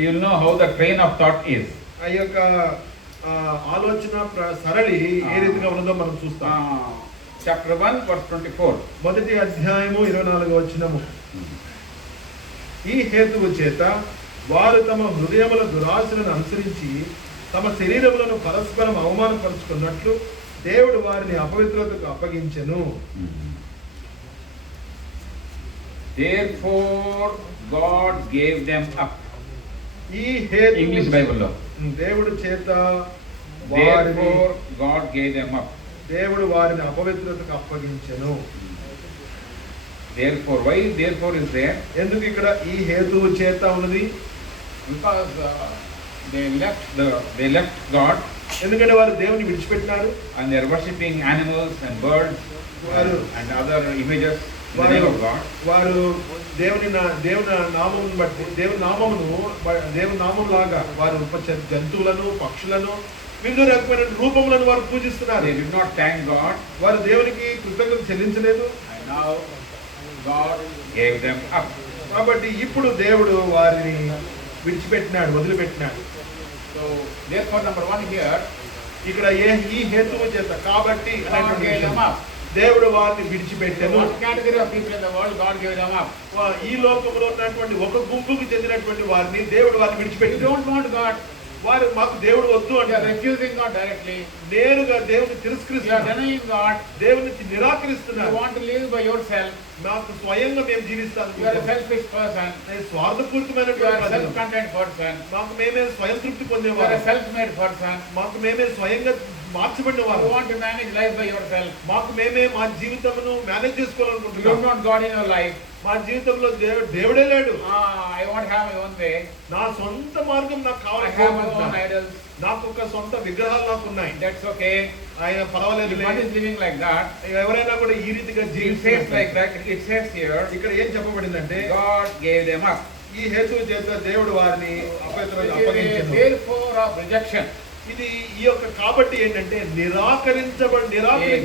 You will know how the train of thought is. ఆ యొక్క ఆలోచన సరళి ఏ రీతిగా ఉన్నదో మనం చూస్తాం. Chapter 1 verse 24. 1వ అధ్యాయము 24వ వచనము. ఈ హేతువు చేత వారు తమ హృదయముల దురాశలను అనుసరించి తమ శరీరములను పరస్పరం అవమానపరుచుకున్నట్లు దేవుడు వారిని అపవిత్రతకు అప్పగించెను. Therefore God gave them up. ఈ హేతు ఇంగ్లీష్ బైబిల్లో దేవుడు చేత Therefore God gave them up. దేవుడు వారిని అపవిత్రతకు అప్పగించెను. Therefore, why therefore is there? ఎందుకు ఇక్కడ ఈ హేతువు చేత ఉన్నది? Because they left God ఎందుకంటే వారు దేవుని విడిచిపెట్టినారు. and they are worshipping animals and birds and other images in the name of God. వారు దేవుని నామమును బట్టి దేవుని నామం లాగా వారు జంతువులను, పక్షులను, వివిధ రకమైన రూపములను వారు పూజిస్తున్నారు. They did not thank God. వారు దేవునికి కృతజ్ఞత చెల్లించలేదు. And now God gave them up. కాబట్టి ఇప్పుడు దేవుడు వారిని విడిచిపెట్టినాడు, వదిలిపెట్టినాడు. So therefore number 1 here, ఇక్కడ ఈ హేతువు చేత కాబట్టి God gave them up. దేవుడు వారిని విడిచిపెట్టాను. What category of people in the world God gave them up? ఈ లోకంలో ఉన్నటువంటి ఒక గుంపుకు చెందినటువంటి వారిని దేవుడు వారిని You విడిచిపెట్టాడు. don't want God. వారు మాకు దేవుడు వద్దు You are అంటారు. refusing God directly. నేరుగా దేవుని You are తిరస్కరిస్తున్నారు, denying God. దేవుని You నిరాకరిస్తున్నారు. want to live by yourself. నాకు స్వయంగా మేము జీవిస్తాను. You are a selfish person. నేను You స్వార్థపూరితమైనటువంటి are a ప్రజలు. self-content person. మాకు మేమే స్వయం తృప్తి You are పొందేవారు. a self-made person. మాకు మేమే స్వయంగా మార్చబడిన You వారు. want to manage life by yourself. మాకు మేమే మా జీవితమును manage You చేసుకోవాలనుకుంటున్నాం. don't want God in your life. మా జీవితంలో దేవుడే లేడు. I want to have my own way. నా సొంత మార్గం నాకు I కావాలి. have my own idols. నాకు ఒక సొంత విగ్రహాలు నాకు ఉన్నాయి. That's okay. ఆయన పర్వాలేదు. If one is living like that, ఎవరైనా కూడా ఈ రీతిగా it says జీవిస్తారు. like that. It says here, ఇక్కడ ఏం చెప్పబడిందంటే God gave them up. ఈ హేతువు చేత దేవుడు వారిని అపవిత్రులకు అప్పగించెను. Therefore of rejection. ఇది ఈ యొక్క కాబట్టి ఏంటంటే నిరాకరించే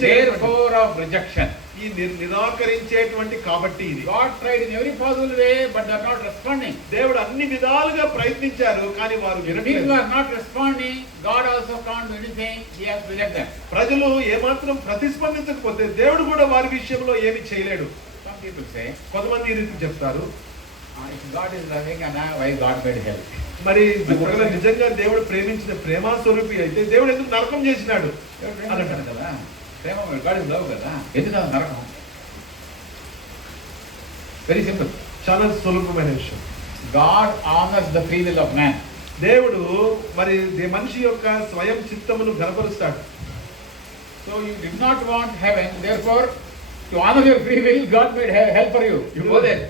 Therefore of rejection. ఈ నిరాకరించేటువంటి కాబట్టి ఇది. God tried in every possible way, but they are not responding. దేవుడు అన్ని విధాలుగా ప్రయత్నించారు, కానీ వారు If people వినట్లేదు. are not responding, God also can't do anything. He has to reject them. ప్రజలు ఏమాత్రం ప్రతిస్పందించకపోతే దేవుడు కూడా వారి విషయంలో ఏమి చేయలేడు. Some people say, కొంతమంది ఈ రీతి చెప్తారు, if God is loving and why God made hell? మరి ఒకవేళ నిజంగా దేవుడు ప్రేమించిన ప్రేమ స్వరూపి అయితే దేవుడు ఎందుకు నరకం చేసినాడు అంటారు కదా, ప్రేమ God is love కదా, ఎందుకు నరకం? Very simple. చాలా సులభమైన విషయం. God honors the free will of man. దేవుడు మరి మనిషి యొక్క స్వయం చిత్తమును గణపరుస్తాడు. So you did not want heaven, therefore to honor your free will, God made hell for you. You go there.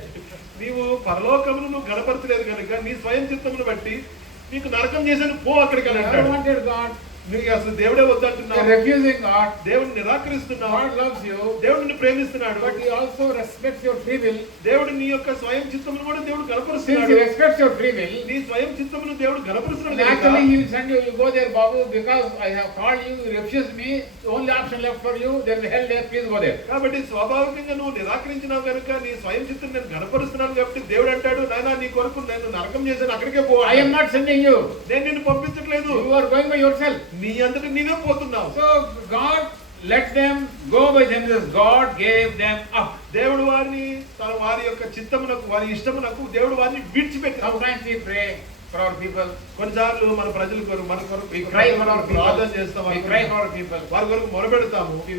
నీవు పరలోకమును నువ్వు గణపరచలేదు కనుక నీ స్వయం చిత్తమును బట్టి నీకు నరకం చేశాను, పో అక్కడికి అని You never అంటాడు. wanted God. నీకు అసలు దేవుడే You వద్దంటున్నావు, are refusing God. దేవుడిని నిరాకరిస్తున్నావు. God loves you, దేవుడు నిన్ను ప్రేమిస్తున్నాడు, but He also respects your free will. దేవుడు నీ యొక్క స్వయం చిత్తమును కూడా దేవుడు Since గణపరుస్తున్నాడు. He respects your free will, నీ స్వయం చిత్తమును దేవుడు and గణపరుస్తున్నాడు actually కనుక He will send you. You go there, Babu, because I have called you. You refuse me. The only option left for you. There is hell there. Please go there. కాబట్టి స్వాభావికంగా నువ్వు నిరాకరించినావు కనుక నీ స్వయం చిత్తం నేను గణపరుస్తున్నాను కాబట్టి దేవుడు అంటాడు, నాయనా నీ కొరకు నేను నరకం చేశాను, అక్కడికే పో. I am not sending you. నేను నిన్ను పంపించట్లేదు, You are going by yourself. నీ అంతటి నీవే పోతున్నావు. So God let them go by themselves. God gave them up. దేవుడు వారిని వారి యొక్క చిత్తమునకు వారి ఇష్టమునకు దేవుడు వారిని విడిచిపెట్టాడు. Sometimes we pray for our people. కొన్నిసార్లు మన ప్రజల కొరకు మన కొరకు We cry for our people. ప్రార్థన చేస్తాం, We cry for our people. వారి కొరకు మొరపెడతాము. We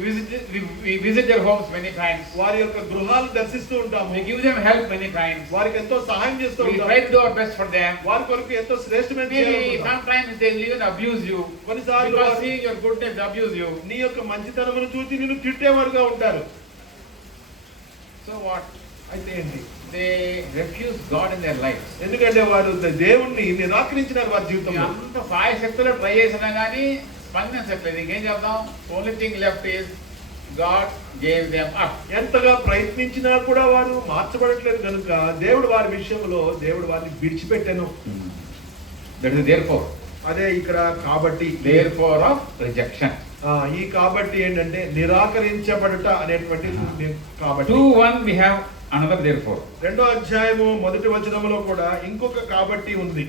visit their homes many times. వారి యొక్క గృహాలు దర్శిస్తూ ఉంటాము. We give them help many times. వారికి ఎంతో సహాయం చేస్తూ We ఉంటాము. try to do our best for them. వారి కొరకు ఎంతో శ్రేష్టమైన Maybe చేయాలనుకుంటాం. sometimes they even abuse you. కొన్నిసార్లు Because వారు seeing your goodness, they abuse you. నీ యొక్క మంచితనమును చూసి నిన్ను తిట్టేవారుగా ఉంటారు. So what? అయితే ఏంటి? They refuse God in their lives. ఎందుకంటే వారు దేవుణ్ణి నిరాకరించినారు వారి జీవితంలో. అంత సాయ శక్తులు ట్రై చేసినా కానీ స్పందించట్లేదు. ఇంకేం చేద్దాం? Only thing left is God gave them up. ఎంతగా ప్రయత్నించినా కూడా వారు మార్చబడట్లేదు కనుక దేవుడు వారి విషయంలో దేవుడు వారిని విడిచిపెట్టెను. That is therefore. అదే ఇక్కడ కాబట్టి Therefore of rejection. ఈ కాబట్టి ఏంటంటే నిరాకరించబడుట అనేటువంటి కాబట్టి 2:1 we have another therefore. 2వ అధ్యాయము మొదటి వచనములో కూడా ఇంకొక కాబట్టి ఉంది.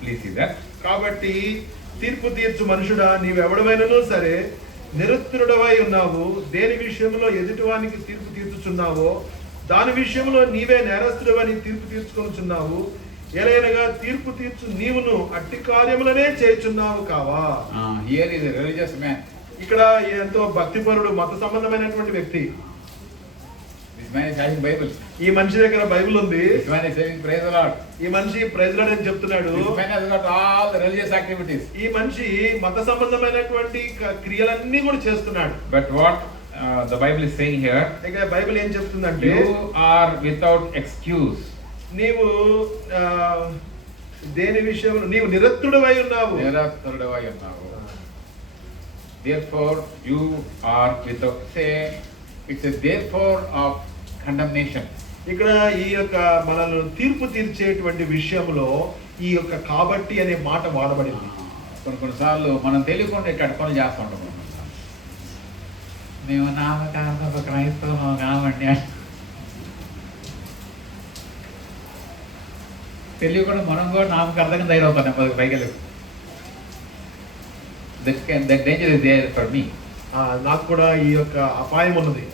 Please see that. కాబట్టి తీర్పు తీర్చు మనుషుడా, నీవెవడమైనను సరే నిరుత్తరుడవై ఉన్నావు. దేని విషయంలో ఎదుటివానికి తీర్పు తీర్చుచున్నావో దాని విషయంలో నీవే నేరస్తుడవని తీర్పు తీర్చుకొనుచున్నావు. ఎలయనగా తీర్పు తీర్చు నీవును అట్టి కార్యములనే చేయుచున్నావు కావా. Here is a religious man. ఇక్కడ ఎంతో భక్తిపరుడు, మత సంబంధమైనటువంటి వ్యక్తి. This man is having Bible. ఈ మనిషి దగ్గర బైబిల్ ఉంది. This man is saying praise the Lord. ఈ మనిషి ప్రైజ్ లార్డ్ అని చెప్తున్నాడు. This man has got all the religious activities. ఈ మనిషి మత సంబంధమైనటువంటి క్రియలన్నీ కూడా చేస్తున్నాడు. But what the Bible is saying here, ఇక బైబిల్ ఏం చెప్తుందంటే you are without excuse. నీవు దేని విషయంలో నీవు నిరత్తుడవై ఉన్నావు. నిరస్తుడవై ఉన్నావు. Therefore you are without, say it's a therefore of condemnation. ఇక్కడ ఈ యొక్క మనల్ని తీర్పు తీర్చేటువంటి విషయంలో ఈ యొక్క కాబట్టి అనే మాట వాడబడింది. కొన్నిసార్లు మనం తెలియకుండా ఇట్లా పనులు చేస్తూ ఉంటాం. మేము నామకార్థ క్రైస్తవం కావండి, తెలియకుండా మనం కూడా నామకార్థంగా తయారవుతాం. పైకి that danger is there for me. నాకు కూడా ఈ యొక్క అపాయం ఉన్నది.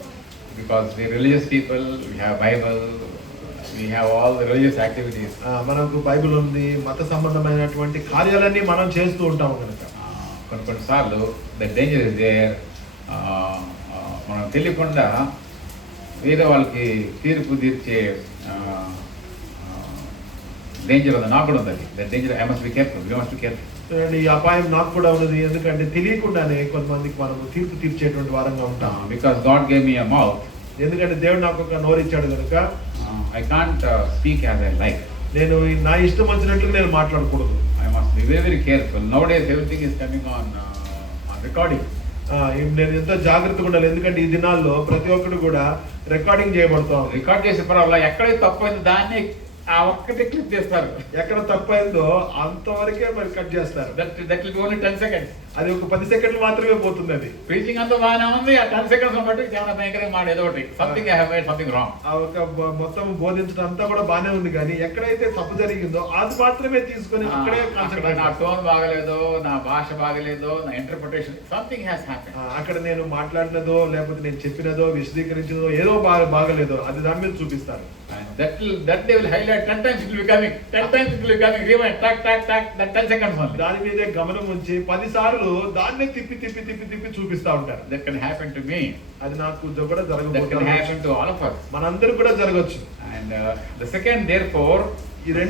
Because we religious people, we have Bible, we have all the religious activities. మనకు బైబిల్ ఉంది, మత సంబంధమైనటువంటి కార్యాలన్నీ మనం చేస్తూ ఉంటాం కనుక కొన్నిసార్లు the danger is there. మనం తెలియకుండా వేరే వాళ్ళకి తీర్పు తీర్చే డేంజర్ ఉంది. నాకు కూడా ఉంది అది. That danger I must be careful. We must be careful. ఈ అపాయం నాకు కూడా ఉన్నది. ఎందుకంటే తెలియకుండానే కొంతమందికి మనం తీర్పు తీర్చేటువంటి వారంగా ఉంటాం. Because God gave me a mouth. ఎందుకంటే దేవుడు నాకు ఒక నోరు ఇచ్చాడు కనుక I can't speak as I like. నేను నా ఇష్టం వచ్చినట్లు నేను మాట్లాడకూడదు. I must be very very careful. Now days everything is coming on recording. నేను ఎంతో జాగ్రత్తగా ఉండాలి. ఎందుకంటే ఈ దినాల్లో ప్రతి ఒక్కరు కూడా రికార్డింగ్ చేయబడతాం. రికార్డ్ చేసే పర్వాలా, ఎక్కడైతే తప్పైంది దాన్ని ఆ ఒక్కటి క్లిక్ చేస్తారు. ఎక్కడ తప్పైందో అంతవరకే మరి కట్ చేస్తారు. That will be only 10 seconds. అది ఒక 10 సెకండ్లు మాత్రమే పోతుంది. అది ప్రీచింగ్ అంతా బాగానే ఉంది. ఆ 10 seconds బట్టి చాలా భయంకరంగా మాట ఏదో ఒకటి something I have made something wrong. ఆ ఒక మొత్తం బోధించడం అంతా కూడా బాగానే ఉంది, కానీ ఎక్కడైతే తప్పు జరిగిందో అది మాత్రమే తీసుకొని అక్కడే కాన్సంట్రేట్. నా టోన్ బాగలేదో, నా భాష బాగలేదో, నా ఇంటర్ప్రిటేషన్ సంథింగ్ హ్యాస్ హ్యాపెండ్. అక్కడ నేను మాట్లాడినదో లేకపోతే నేను చెప్పినదో విశదీకరించినదో ఏదో బాగలేదో అది దాని మీద చూపిస్తారు. That they will highlight 10 times it will be coming. 10 times it will be coming. Rewind. Tack. That 10 seconds only. దాని మీదే గమనం ఉంచి 10 సార్లు దాన్నే తిప్పి చూపిస్తా ఉంటారు. That can happen to me. అది నాకు కూడా That can జరగబోతుంది. happen to all of us. మనందరూ కూడా జరగవచ్చు. And the second therefore,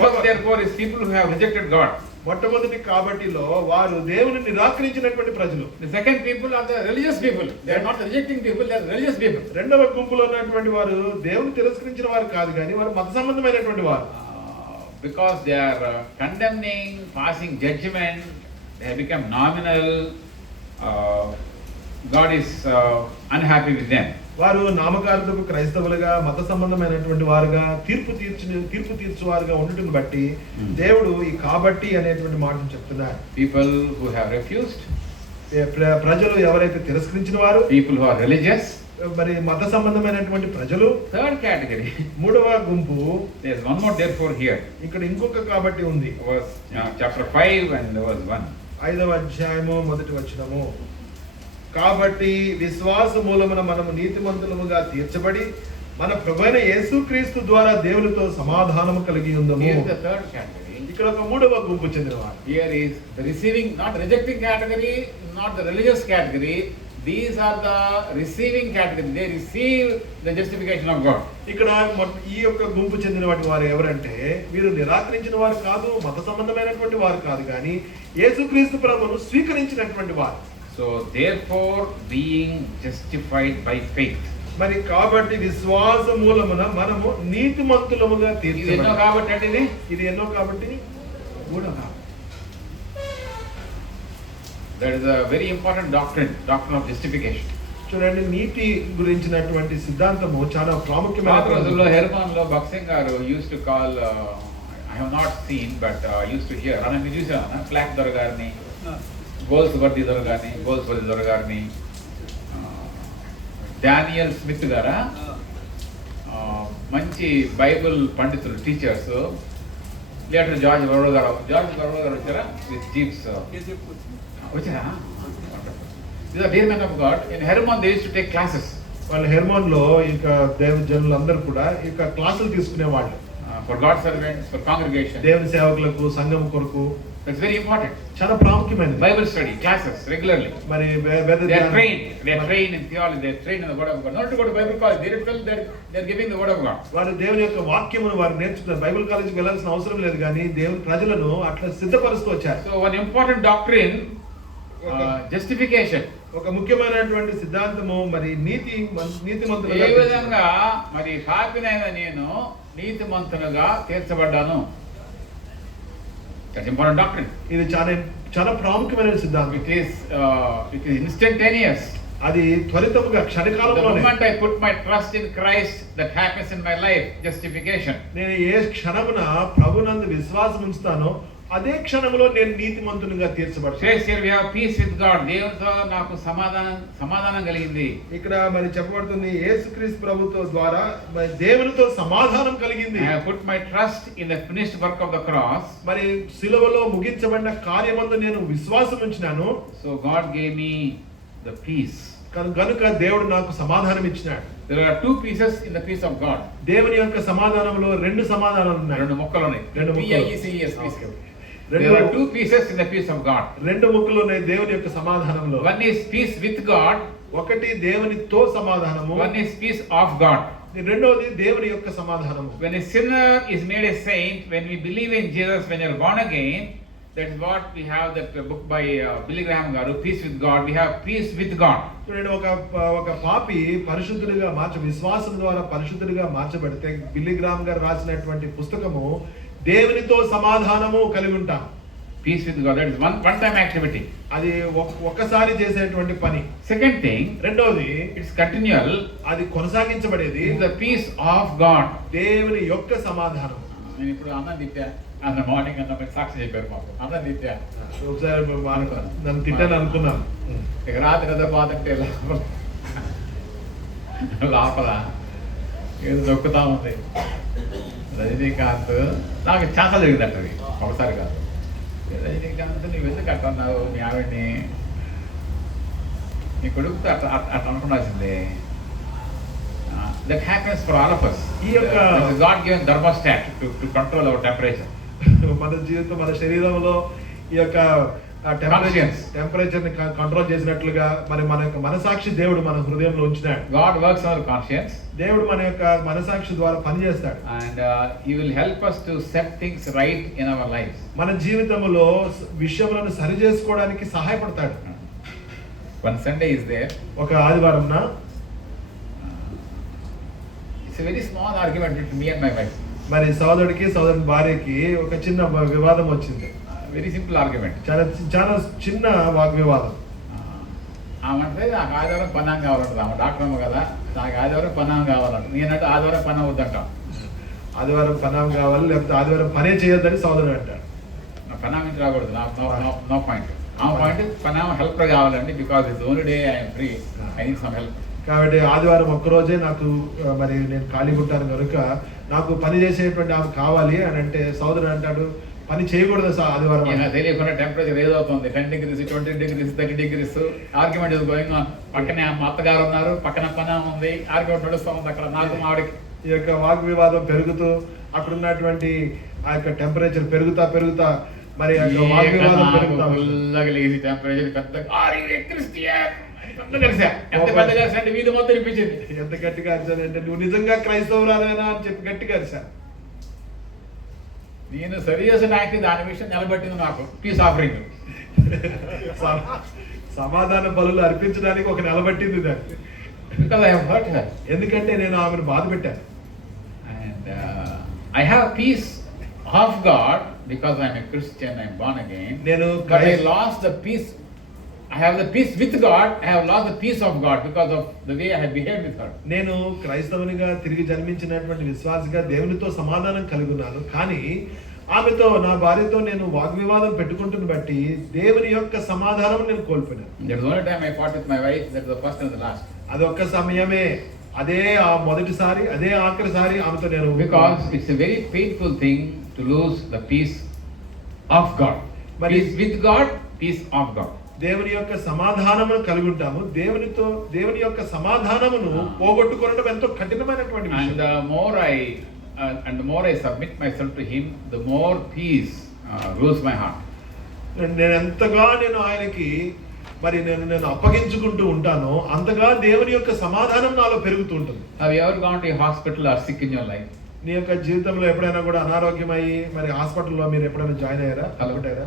first therefore is people who have rejected God. మొట్టమొదటి కాబట్టిలో వారు దేవుని నిరాకరించినటువంటి ప్రజలు. The second people are the religious people. They are not rejecting people, they are religious people. రెండవ గుంపులో ఉన్నటువంటి వారు దేవుని తిరస్కరించిన వారు కాదు, కానీ వారు మత సంబంధమైనటువంటి వారు. Because they are condemning, passing judgment, they have become nominal. God is unhappy with them. వారు నామకార్థపు క్రైస్తవులుగా మత సంబంధమైనటువంటి వారుగా తీర్పు తీర్చువారుగా ఉండటం బట్టి దేవుడు ఈ కాబట్టి అనేటువంటి మాటను చెప్తున్నారు. People who have refused, ప్రజలు ఎవరైతే తిరస్కరించిన వారు, people who are religious, మరి మత సంబంధమైనటువంటి ప్రజలు. third category, మూడవ గుంపు. there is one more therefore here. ఇక్కడ ఇంకొక కాబట్టి ఉంది. Verse chapter 5 and verse 1. 5వ అధ్యాయము మొదటి వచనము. కాబట్టి విశ్వాస మూలమున మనము నీతిమంతులముగా తీర్చబడి మన ప్రభువైన యేసుక్రీస్తు ద్వారా దేవునితో సమాధానము కలిగి ఉందము. Here is the third category. ఇక్కడ ఒక మూడవ గుంపు చెందినవారు. Here is the receiving, not rejecting category, not the religious category. These are the receiving category. They receive the justification of God. ఇక్కడ ఈ యొక్క గుంపు చెందినటువంటి వారు ఎవరంటే వీరు నిరాకరించిన వారు కాదు, మత సంబంధమైనటువంటి వారు కాదు, కానీ యేసుక్రీస్తు ప్రభువును స్వీకరించినటువంటి వారు. So therefore being justified by faith. మరి కాబట్టి విశ్వాస మూలమున మనము నీతిమంతులముగా తీర్చబడి. ఎన్నో కాబట్టి అంటే ఇది ఎన్నో కాబట్టి మూడో కాబట్టి. That is a very important doctrine of justification. చూడండి, నీతి గురించినటువంటి సిద్ధాంతము చాలా పాత ప్రాముఖ్యమైన రోజుల్లో హెర్మాన్ లో భక్సింగ్ గారు use to call, I have not seen but use to hear అని మీరు చూసాను ఫ్లాక్ దొర గారిని, గోల్స్ వర్ది దొర గారిని, డానియల్ స్మిత్ గారా, మంచి బైబుల్ పండితులు టీచర్స్, లేటర్ జార్జ్ గౌరవ్ గారు వచ్చారా విత్ జీప్స్ వచ్చారా? Dear man of God in Herman they use to take classes. వాళ్ళు హెర్మాన్ లో ఇక దేవజనులందరూ కూడా ఇక క్లాసులు తీసుకునేవాళ్ళు for God servants, for congregation, దేవుని సేవకులకు, సంఘం కొరకు. That's very important. చాలా ప్రాముఖ్యమైనది. Bible study classes regularly. మరి They are trained in theology, they are trained in the word of God. Not to go to Bible college, they are giving the word of God. వారు దేవుని యొక్క వాక్యమును వారు నేర్చుకున్నారు. Bible కాలేజీకి వెళ్ళాల్సిన అవసరం లేదు, కానీ దేవుని ప్రజలను అట్లా సిద్ధపరుస్తూ వచ్చారు. So one important doctrine, justification. ఒక ముఖ్యమైనటువంటి సిద్ధాంతము మరి నీతిమంతులుగా ఏ విధంగా మరి పాపినైన నేను నీతిమంతులుగా తీర్చబడ్డాను. That's important doctrine. ఇది చాలా ప్రాముఖ్యమైన సిద్ధాంతం. It is instantaneous. అది త్వరితముగా The క్షణకాలంలోనే. moment I put my trust in Christ, that happens in my life, justification. నేను ఏ క్షణమున ప్రభునందు విశ్వాసం ఉంచుతానో అదే క్షణంలో నేను నీతిమంతునిగా తీర్చబడతాను. Says here we have peace with God. దేవునితో నాకు సమాధానం కలిగింది. ఇక్కడ మరి చెప్పబడుతుంది యేసుక్రీస్తు ప్రభుతో ద్వారా మరి దేవునితో సమాధానం కలిగింది. I have put my trust in the finished work of the cross. మరి సిలువలో ముగించబడిన కార్యమందు నేను విశ్వాసం ఉంచినాను. So God gave me the peace. కనుక దేవుడు నాకు సమాధానం ఇచ్చినాడు. There are two pieces in the peace of God. దేవుని యొక్క సమాధానంలో రెండు సమాధానాలు ఉన్నాయి. రెండు ముక్కలు ఉన్నాయి. రెండు ముక్కలు. P-I-E-C-E-S. There are two pieces in the peace of God. రెండు ముక్కలు ఉన్నాయి దేవుని యొక్క సమాధానంలో. One is peace with God. ఒకటి దేవునితో సమాధానము. One is peace of God. రెండోది దేవుని యొక్క సమాధానము. When a sinner is made a saint, when we believe in Jesus, when you are born again, that is what we have, that book by Billy Graham garu, Peace with God. We have peace with God. చూడండి, ఒక పాపి పరిశుద్ధుడిగా విశ్వాసం ద్వారా పరిశుద్ధుడిగా మార్చబడితే Billy gram గారు రాసినటువంటి పుస్తకము దేవునితో సమాధానము కలిగి ఉంటాం. Peace with God. That is one time activity. అది ఒక్కసారి చేసేటువంటి పని. Second thing, రెండోది it's continual. అది కొనసాగించబడేది. It is the peace of God. దేవుని యొక్క సమాధానం. నేను ఇప్పుడు అన్నం తిట్టా, అన్న మార్నింగ్ అన్న సాక్షి చెప్పారు మాకు. అన్నం తిట్టా, ఒకసారి నన్ను తిట్టాను అనుకున్నాను. ఇక రాత్రి ఏదో బాధంటే లోపల ఏదో నొక్కుతా ఉంది. రజనీకాంత్ నాకు చాలా జరిగిందట, అది ఒకసారి కాదు. రజనీకాంత్ నువ్వు ఎందుకు అట్లా అన్నావు మీ ఆవిడ్ని, నీ కొడుకుతో అట్లా అనుకున్నాల్సిందే. That happens for all of us. ఈ యొక్క God given thermostat to control our temperature. మన జీవితం, మన శరీరంలో ఈ యొక్క టెంపరేచర్ ని కంట్రోల్ చేసినట్లుగా మరి మన యొక్క మనసాక్షి దేవుడు మన హృదయంలో ఉంచినాడు. God works our conscience. దేవుడు మన యొక్క మనసాక్షి ద్వారా పనిచేస్తాడు. And he will help us to set things right in our lives. మన జీవితంలో విషయములను సరి చేసుకోవడానికి సహాయపడతాడు. One Sunday is there. ఒక ఆదివారం it's a very small argument between me and my wife. మరి సోదరుడికి సోదరుని భార్యకి ఒక చిన్న వివాదం వచ్చింది. Very simple argument. చాలా చిన్న వాగ్వివాదం. ఆమంటే నాకు ఆదివారం పన్నాం కావాలంటుంది. ఆమె డాక్టర్ అమ్మ కదా, నాకు ఆదివారం పన్నాం కావాలంట. నేనంటే ఆదివారం పన్నా వద్దంట. ఆదివారం పన్నాం కావాలి, లేకపోతే ఆదివారం పనే చేయొద్దని సోదరుడు అంటాడు. నా పన్నాం నుంచి రాకూడదు. No point. ఆ పాయింట్ పన్నాం హెల్ప్ కావాలండి, because it's only day I'm free, I need some help. కాబట్టి ఆదివారం ఒక్కరోజే నాకు మరి నేను ఖాళీగా ఉంటాను కనుక నాకు పని చేసేటువంటి ఆమె కావాలి అని అంటే సోదరుడు అంటాడు, పని చేయకూడదు సార్ ఆదివారం. తెలియకుండా టెంపరేచర్ ఏదో అవుతుంది, 10 degrees 20 degrees 30 degrees. Argument is going on. పక్కనే మా అత్తగారు ఉన్నారు, పక్కన పని ఉంది, ఆర్గ్యుమెంట్ నడుస్తూ ఉంది అక్కడ నాకు మావిడికి. ఈ యొక్క వాగ్వివాదం పెరుగుతూ అక్కడ ఉన్నటువంటి ఆ యొక్క టెంపరేచర్ పెరుగుతా మరి వాగ్వివాదం పెరుగుతా లేచి టెంపరేచర్ ఎంత పెద్దగా అంటే వీధి మొత్తం వినిపించింది. ఎంత గట్టిగా అరిచానంటే నువ్వు నిజంగా క్రైస్తవురాలేనా అని చెప్పి గట్టిగా అరిచాను. నేను సీరియస్ నాకు దాని విషయం నిలబట్టింది. నాకు పీస్ ఆఫరింగ్ సమాధాన బలులు అర్పించడానికి ఒక నిలబట్టింది దాన్ని. Because I have hurt her. ఎందుకంటే నేను ఆమెను బాధ పెట్టాను. And I have peace of God because I am a Christian, I am born again. నేను But I lost the peace I have the peace with God, I have lost the peace of God because of the way I have behaved with her. నేను క్రైస్తవునిగా తిరిగి జన్మించినటువంటి విశ్వాసిగా దేవునితో సమాధానం కలిగి ఉన్నాను, కానీ ఆమెతో నా భార్యతో నేను వాగ్వివాదం పెట్టుకుంటున్న బట్టి దేవుని యొక్క సమాధానం నేను కోల్పోయాను. That was the only time I fought with my wife. That was the first and the last. అదొక్క సమయమే, అదే ఆ మొదటిసారి, అదే ఆఖరిసారి ఆమెతో నేను. Because it's a very painful thing to lose the peace of God. But Peace with God, peace of God. దేవుని యొక్క సమాధానమును కలిగి ఉంటాము, దేవుని యొక్క సమాధానమును పోగొట్టుకోవడం ఎంతో కఠినమైనటువంటి And విషయం. the more I submit myself to Him, the more peace rules my heart. నేను ఎంతగా నేను ఆయనకి మరి నేను అప్పగించుకుంటూ ఉంటానో అంతగా దేవుని యొక్క సమాధానం నాలో పెరుగుతూ ఉంటుంది. Have you ever gone to a hospital or sick in your life? నీ యొక్క జీవితంలో ఎప్పుడైనా కూడా అనారోగ్యమై మరి హాస్పిటల్లో మీరు ఎప్పుడైనా జాయిన్ అయ్యారా, కలుగుంటారా?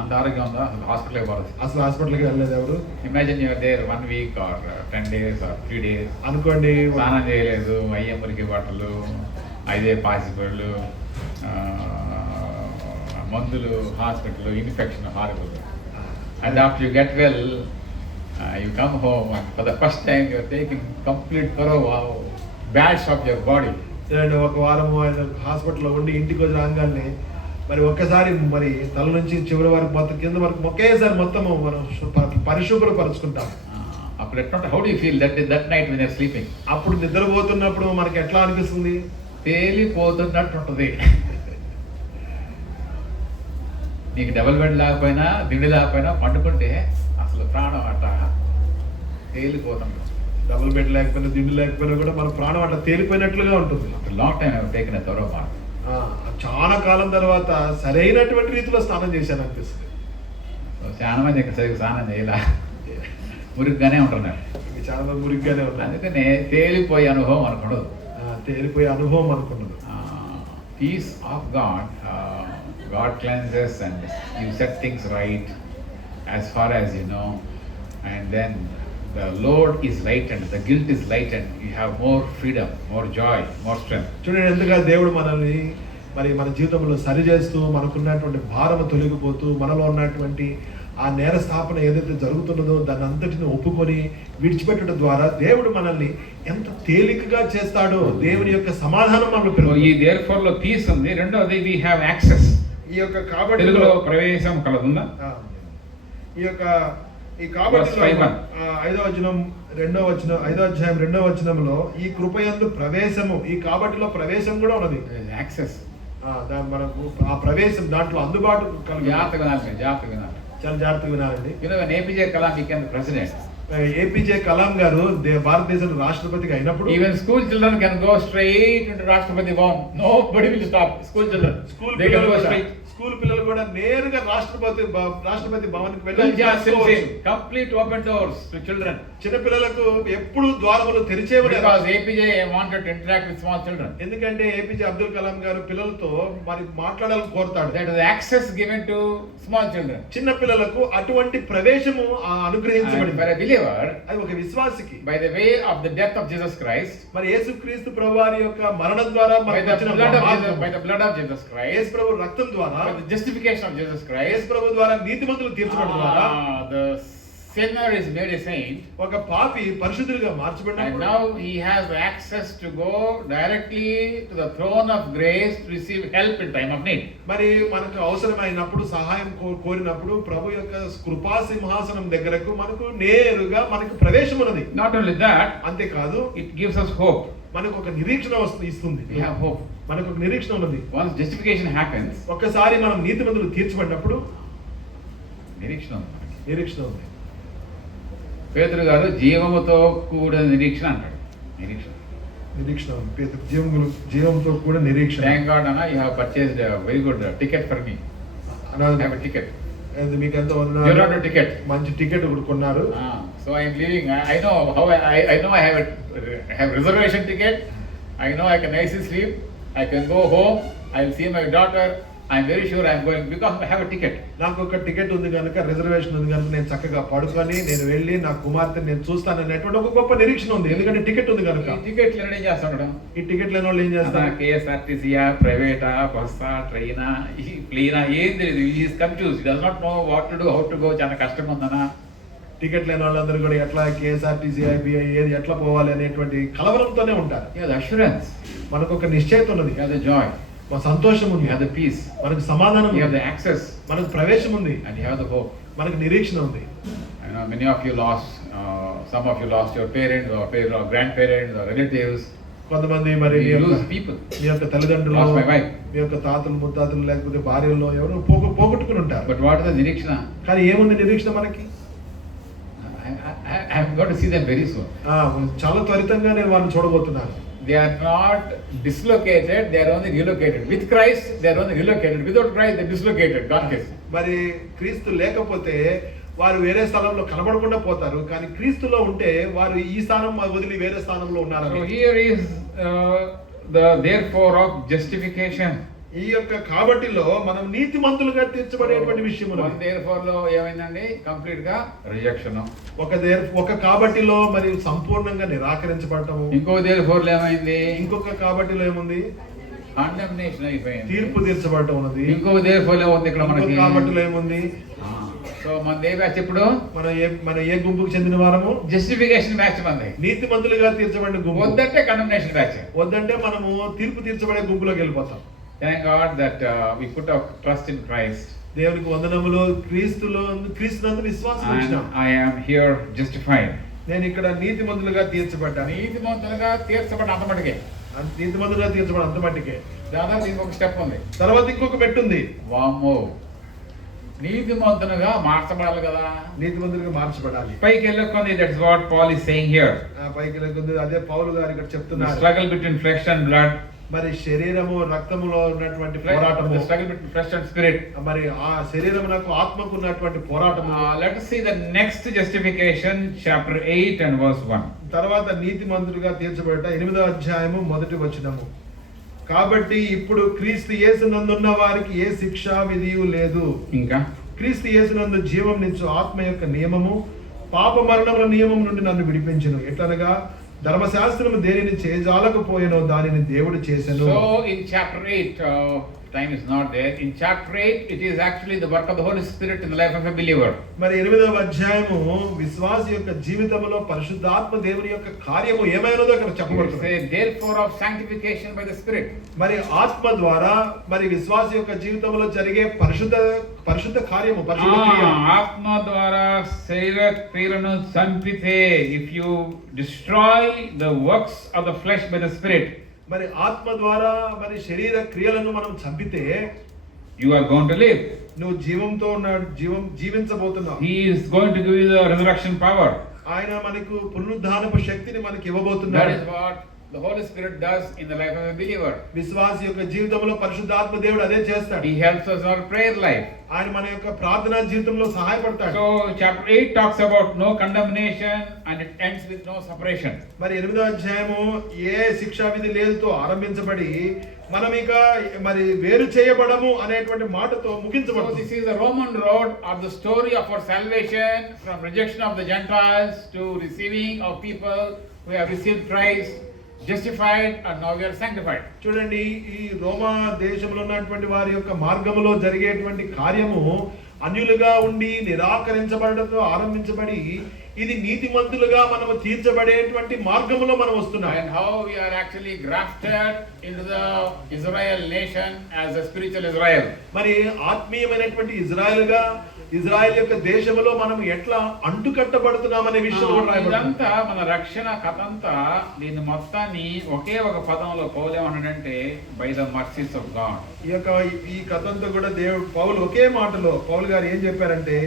అంత ఆరోగ్యం ఉందా హాస్పిటల్కి పోవాలి? అసలు హాస్పిటల్కి వెళ్ళలేదు ఎవరు? Imagine your there 1 week or 10 days or 3 days. అనుకోండి, స్నానం చేయలేదు, అయ్యమ్మరికి బట్టలు, ఐదే పాసిబుళ్ళు, మందులు, hospital, infection, horrible. And after you get well, you come home and for the first time you are taking complete thorough bash of your body. నేను ఒక వారము హాస్పిటల్లో ఉండి ఇంటికి వచ్చి రాగానే మరి ఒక్కసారి మరి తల నుంచి చివరి వరకు మొత్తం కింద వరకు ఒకేసారి మొత్తము మనం పరిశుభ్రపరుచుకుంటాం. అప్పుడు ఎట్లా, how do you feel that night when you are sleeping? అప్పుడు నిద్రపోతున్నప్పుడు మనకి ఎట్లా అనిపిస్తుంది? తేలిపోతున్నట్టు ఉంటుంది. నీకు డబుల్ బెడ్ లేకపోయినా, దిండి లేకపోయినా పండుకుంటే అసలు ప్రాణం అట్ట తేలిపోతుంది. డబుల్ బెడ్ లేకపోయినా, దిండి లేకపోయినా కూడా మన ప్రాణం అట్లా తేలిపోయినట్లుగా ఉంటుంది. Long time I taken a thorough bath. చాలా కాలం తర్వాత సరైనటువంటి రీతిలో స్నానం చేశాను అనిపిస్తుంది. చాలా మంది ఇక్కడ సరిగ్గా స్నానం చేయలే, మురిగ్గానే ఉంటున్నారు. చాలా మంది మురిగ్గానే ఉన్నారు. అందుకనే తేలిపోయే అనుభవం అనుకోడు, తేలిపోయే అనుభవం అనుకున్నది. Peace of God, God cleanses and you set things right as far as you know, and then the load is lightened, the guilt is lightened, you have more freedom, more joy, more strength. చూడండి ఎంతగా దేవుడు మనల్ని మరి మన జీవితంలో సరి చేస్తూ, మనకున్నటువంటి భారము తొలగిపోతూ, మనలో ఉన్నటువంటి ఆ నేర స్థాపన ఏదైతే జరుగుతున్నదో దాన్ని అంతటిని ఒప్పుకొని విడిచిపెట్టడం ద్వారా దేవుడు మనల్ని ఎంత తేలికగా చేస్తాడో, దేవుని యొక్క సమాధానం మనలో పెరుగుతుంది. ఈ therefore లో పీస్ ఉంది. రెండోది we have access. ఈ యొక్క కాబట్టి తెలుగులో ప్రవేశం కలదుందా? ఈ కాబట్టి 5వ వచనం 2వ వచనం 5వ అధ్యాయం 2వ వచనంలో ఈ కృపయందు ప్రవేశము, ఈ కాబట్టిలో ప్రవేశం కూడా ఉన్నది. యాక్సెస్, మనకు ఆ ప్రవేశం దాంట్లో అందుబాటు జాగ్రత్తగా వినాలి. చాలా జాగ్రత్తగా వినాలండి. APJ Kalam became the president. APJ Kalam గారు భారతదేశం రాష్ట్రపతిగా అయినప్పుడు even school children can go straight into Rashtrapati Bhavan. Nobody will stop. School children, they can go straight. School పిల్లలు కూడా నేరుగా రాష్ట్రపతి భవన్ కి వెళ్ళి complete open doors to children. చిన్న పిల్లలకు ఎప్పుడు ద్వారములు తెరిచే ఉన్నాయి. Because APJ wanted to interact with small children. ఎందుకంటే APJ అబ్దుల్ కలాం గారు పిల్లలతో మరి మాట్లాడాలని కోరుతాడు. That is access given to small children. చిన్న పిల్లలకు అటువంటి ప్రవేశము అనుగ్రహించబడింది. For a believer, అది ఒక విశ్వాసికి by the way of the death of Jesus Christ, మరి యేసుక్రీస్తు ప్రభువారి యొక్క మరణం ద్వారా by the blood of Jesus Christ, యేసు ప్రభు రక్తం ద్వారా, by the justification of Jesus Christ, యేసు ప్రభు ద్వారా నీతిమంతులు తీర్చబడడం ద్వారా the sinner is made a saint. ఒక పాపి పరిశుద్ధుడిగా మార్చబడినప్పుడు, and now he has access to go directly to the throne of grace to receive help in time of need. మరి మనకు అవసరమైనప్పుడు సహాయం కోరినప్పుడు ప్రభు యొక్క కృపా సింహాసనం దగ్గరకు మనకు నేరుగా మనకు ప్రవేశం ఉన్నది. Not only that, అంతేకాదు it gives us hope. మనకు ఒక నిరీక్షణ ఇస్తుంది. We have hope. మనకు ఒక నిరీక్షణ ఉన్నది. Once justification happens, ఒక్కసారి మనం నీతిమంతులు తీర్చబడినప్పుడు నిరీక్షణ ఉంది. పేతురు గారు జీవముతో కూడిన నిరీక్షణ అంటాడు. నిరీక్షణ జీవంతో కూడా నిరీక్షణ. Thank God, Anna, you have purchased a very good ticket for me. I have a ticket. మీకు ఎంత You got a ticket. మంచి టికెట్ కొన్నారు. So I am leaving. I know how I know I have reservation ticket. I know I can nicely sleep. I can go home. I will see my daughter. I'm very sure I'm going because I have a ticket. నాకు ఒక ticket ఉంది కనుక, reservation ఉంది కనుక నేను చక్కగా పడుకొని నేను వెళ్ళి నా కుమార్తెని నేను చూస్తాను అనేటువంటి ఒక గొప్ప నిరీక్షణ ఉంది. ఎందుకంటే టికెట్ ఉంది కనుక. ఈ టికెట్లు ఏం చేస్తాడు? ఈ టికెట్ లేని వాళ్ళు ఏం చేస్తారు? KSRTCయా, ప్రైవేటా, బస్సా, ట్రైనా, ప్లేనా, ఏం తెలియదు. Is confuse, does not know what to do, how to go. చాలా కష్టంగా ఉందనా? టికెట్ లేని వాళ్ళందరూ కూడా ఎట్లా KSRTC, IBI ఏది ఎట్లా పోవాలి అనేటువంటి కలవరంతోనే ఉంటారు. అష్యూరెన్స్, మనకు ఒక నిశ్చయిత ఉన్నది, జాయ్, మన సంతోషం ఉంది, పీస్, మనకు సమాధానం ఉంది, యాక్సెస్, మనకు ప్రవేశం ఉంది, and you have the hope. మనకు నిరీక్షణ ఉంది. I know many of you lost, some of you lost your parents or grandparents or relatives. కొంతమంది మరి మీ యొక్క తల్లిదండ్రులు, lost my wife, మీ యొక్క తాతలు ముత్తాతలు లేకపోతే భార్యలో ఎవరు పోగొట్టుకుని ఉంటారు. but what is the నిరీక్షణ? కానీ ఏముంది నిరీక్షణ మనకి? I am going to see them very soon. చాలా త్వరితంగా నేను వాళ్ళని చూడబోతున్నాను. They are not dislocated, they are only relocated. With Christ, they are only relocated. Without Christ, they are dislocated. God gives. మరి క్రీస్తు లేకపోతే వారు వేరే స్థలంలో కనబడకుండా పోతారు, కానీ క్రీస్తులో ఉంటే వారు ఈ స్థానం వదిలి వేరే స్థానంలో ఉన్నారు. So here is the therefore of justification. ఈ యొక్క కాబట్టిలో మనం నీతిమంతులుగా తీర్చబడేటువంటి విషయం. therefore లో ఏమైందండి? కంప్లీట్ గా రిజెక్షన్. ఒక కాబట్టిలో మరి సంపూర్ణంగా నిరాకరించబడటము. therefore లో ఏమైంది? ఇంకొక కాబట్టిలో ఏముంది? కండెమ్నేషన్ అయిపోయింది, తీర్పు తీర్చబడటం ఉన్నది. therefore లో ఉంది ఇక్కడ మనకి. కాబట్టిలో ఏముంది? సో మన ఏ బ్యాచ్ ఇప్పుడు? మన ఏ గుంపుకు చెందిన వారము? జస్టిఫికేషన్ బ్యాచ్ మనది. నీతిమంతులుగా తీర్చబడిన గుంపు. వద్దంటే కండెమ్నేషన్ బ్యాచ్. వద్దంటే మనము తీర్పు తీర్చబడే గుంపులోకి వెళ్ళిపోతాం. Thank God that we put our trust in Christ. దేవునికి వందనములు, క్రీస్తునందు విశ్వాసం ఉంచాం. I am here justified. నేను ఇక్కడ నీతిమంతులుగా తీర్చబడ్డాను. నీతిమంతులుగా తీర్చబడ్డ అంతమటికే. నీతిమంతులుగా తీర్చబడ్డ అంతమటికే. దాదాపు ఇంకొక స్టెప్ ఉంది. తర్వాత ఇంకొక మెట్టు ఉంది. వామ్మో, నీతిమంతులుగా మార్చబడాలి కదా. నీతిమంతులుగా మార్చబడాలి. పైకి వెళ్ళకొంది. That's what Paul is saying here. పైకి వెళ్ళకొంది అదే పౌలు గారు ఇక్కడ చెప్తున్నారు. Struggle between flesh and blood. మరి శరీరము రక్తములో ఉన్నటువంటి పోరాటము. Struggle between flesh and spirit. మరి ఆ శరీరమునకు ఆత్మకు ఉన్నటువంటి పోరాటము. Let us see the next justification, chapter 8 and verse 1. తర్వాత నీతిమంతులుగా తీర్చబడట 8వ అధ్యాయము 1వ వచనము. కాబట్టి ఇప్పుడు క్రీస్తు యేసునందున్న వారికి ఏ శిక్షా విధియు లేదు. ఇంకా క్రీస్తు యేసునందు జీవం నిచ్చు ఆత్మ యొక్క నియమము పాప మరణముల నియమం నుండి నన్ను విడిపించును. ఎట్లనగా ధర్మశాస్త్రము దేనిని చేయజాలకపోయెనో దానిని దేవుడు చేసెను. So in chapter 8, time is not there. In chapter 8, it is actually the work of the Holy Spirit in the life of a believer. మరి 8వ అధ్యాయము విశ్వాసి యొక్క జీవితంలో పరిశుద్ధాత్మ దేవుని యొక్క కార్యము ఏమైనదో అక్కడ చెప్పబడుతుంది. Therefore of sanctification by the Spirit. మరి ఆత్మ ద్వారా మరి విశ్వాసి యొక్క జీవితంలో జరిగే పరిశుద్ధ కార్యము, పరిశుద్ధ క్రియ. ఆత్మ ద్వారా శరీర క్రియలను చంపితే, if you destroy the works of the flesh by the Spirit, మరి ఆత్మ ద్వారా మరి శరీర క్రియలను మనం చంపితే you are going to live. నువ్వు జీవంతో జీవించబోతున్నావు. He is going to give you the resurrection power. ఆయన మనకు పునరుద్ధానపు శక్తిని మనకి ఇవ్వబోతున్నాడు. That is what the Holy Spirit does in the life of a believer. విశ్వాసి యొక్క జీవితంలో పరిశుద్ధాత్మ దేవుడు అదే చేస్తాడు. He helps us in our prayer life. ఆయన మన యొక్క ప్రార్థనా జీవితంలో సహాయపడతాడు. So chapter 8 talks about no condemnation and it ends with no separation. మరి 8వ అధ్యాయము ఏ శిక్షా విధి లేదుతో ఆరంభించబడి మనం ఇక మరి వేరు చేయబడము అనేటువంటి మాటతో ముగించబడుతుంది. So this is the Roman road or the story of our salvation from rejection of the Gentiles to receiving of people who have received Christ, justified, and now we are sanctified. చూడండి, ఈ రోమా దేశంలో ఉన్నటువంటి వారి యొక్క మార్గములో జరిగేటువంటి కార్యము అన్యులుగా ఉండి నిరాకరించబడటంతో ఆరంభించబడి ఇది నీతిమంతులుగా మనము తీర్చబడేటువంటి మార్గములో మనం వస్తున్నాం. And how we are actually grafted into the Israel nation as a spiritual Israel. మరి ఆత్మీయమైనటువంటి ఇజ్రాయెల్ యొక్క దేశములో మనం ఎట్లా అంటుకట్టబడుతున్నాం అనే విషయం కూడా రాయబడింది. ఇదంతా మన రక్షణ కథ అంతా, దీని మొత్తాన్ని ఒకే ఒక పదంలో పౌలు ఏమంటాడంటే by the mercies of God. ఈ కథ అంతా కూడా పౌలు ఒకే మాటలో పౌలు గారు ఏం చెప్పారంటే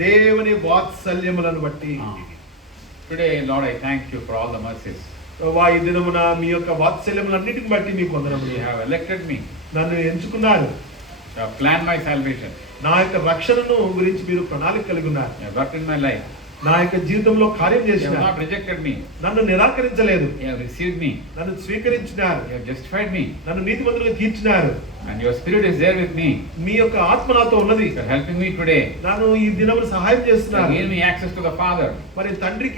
దేవుని వాత్సల్యములను బట్టి. Today Lord, I thank you for all the mercies. ప్రభువా, ఈ దినమున మీ యొక్క వాత్సల్యములన్నిటిని బట్టి మీకు వందనములు. You have elected me. నన్ను ఎంచుకున్నారు. You have plan my salvation. నా యొక్క రక్షణను గురించి మీరు ప్రణాళిక కలిగి ఉన్నారు. You have worked in my life. నా యొక్క జీవితంలో కార్యం చేసినారు. You have not rejected me. నన్ను నిరాకరించలేదు. You have received me. నన్ను స్వీకరించినారు. You have justified me. నన్ను నీతిమంతులుగా తీర్చినారు. And your spirit is there with me. మీ యొక్క ఆత్మ నాతో ఉన్నది. You are helping me today. నన్ను ఈ దినమున సహాయం You చేస్తున్నారు. gave me access to the Father. మరి తండ్రి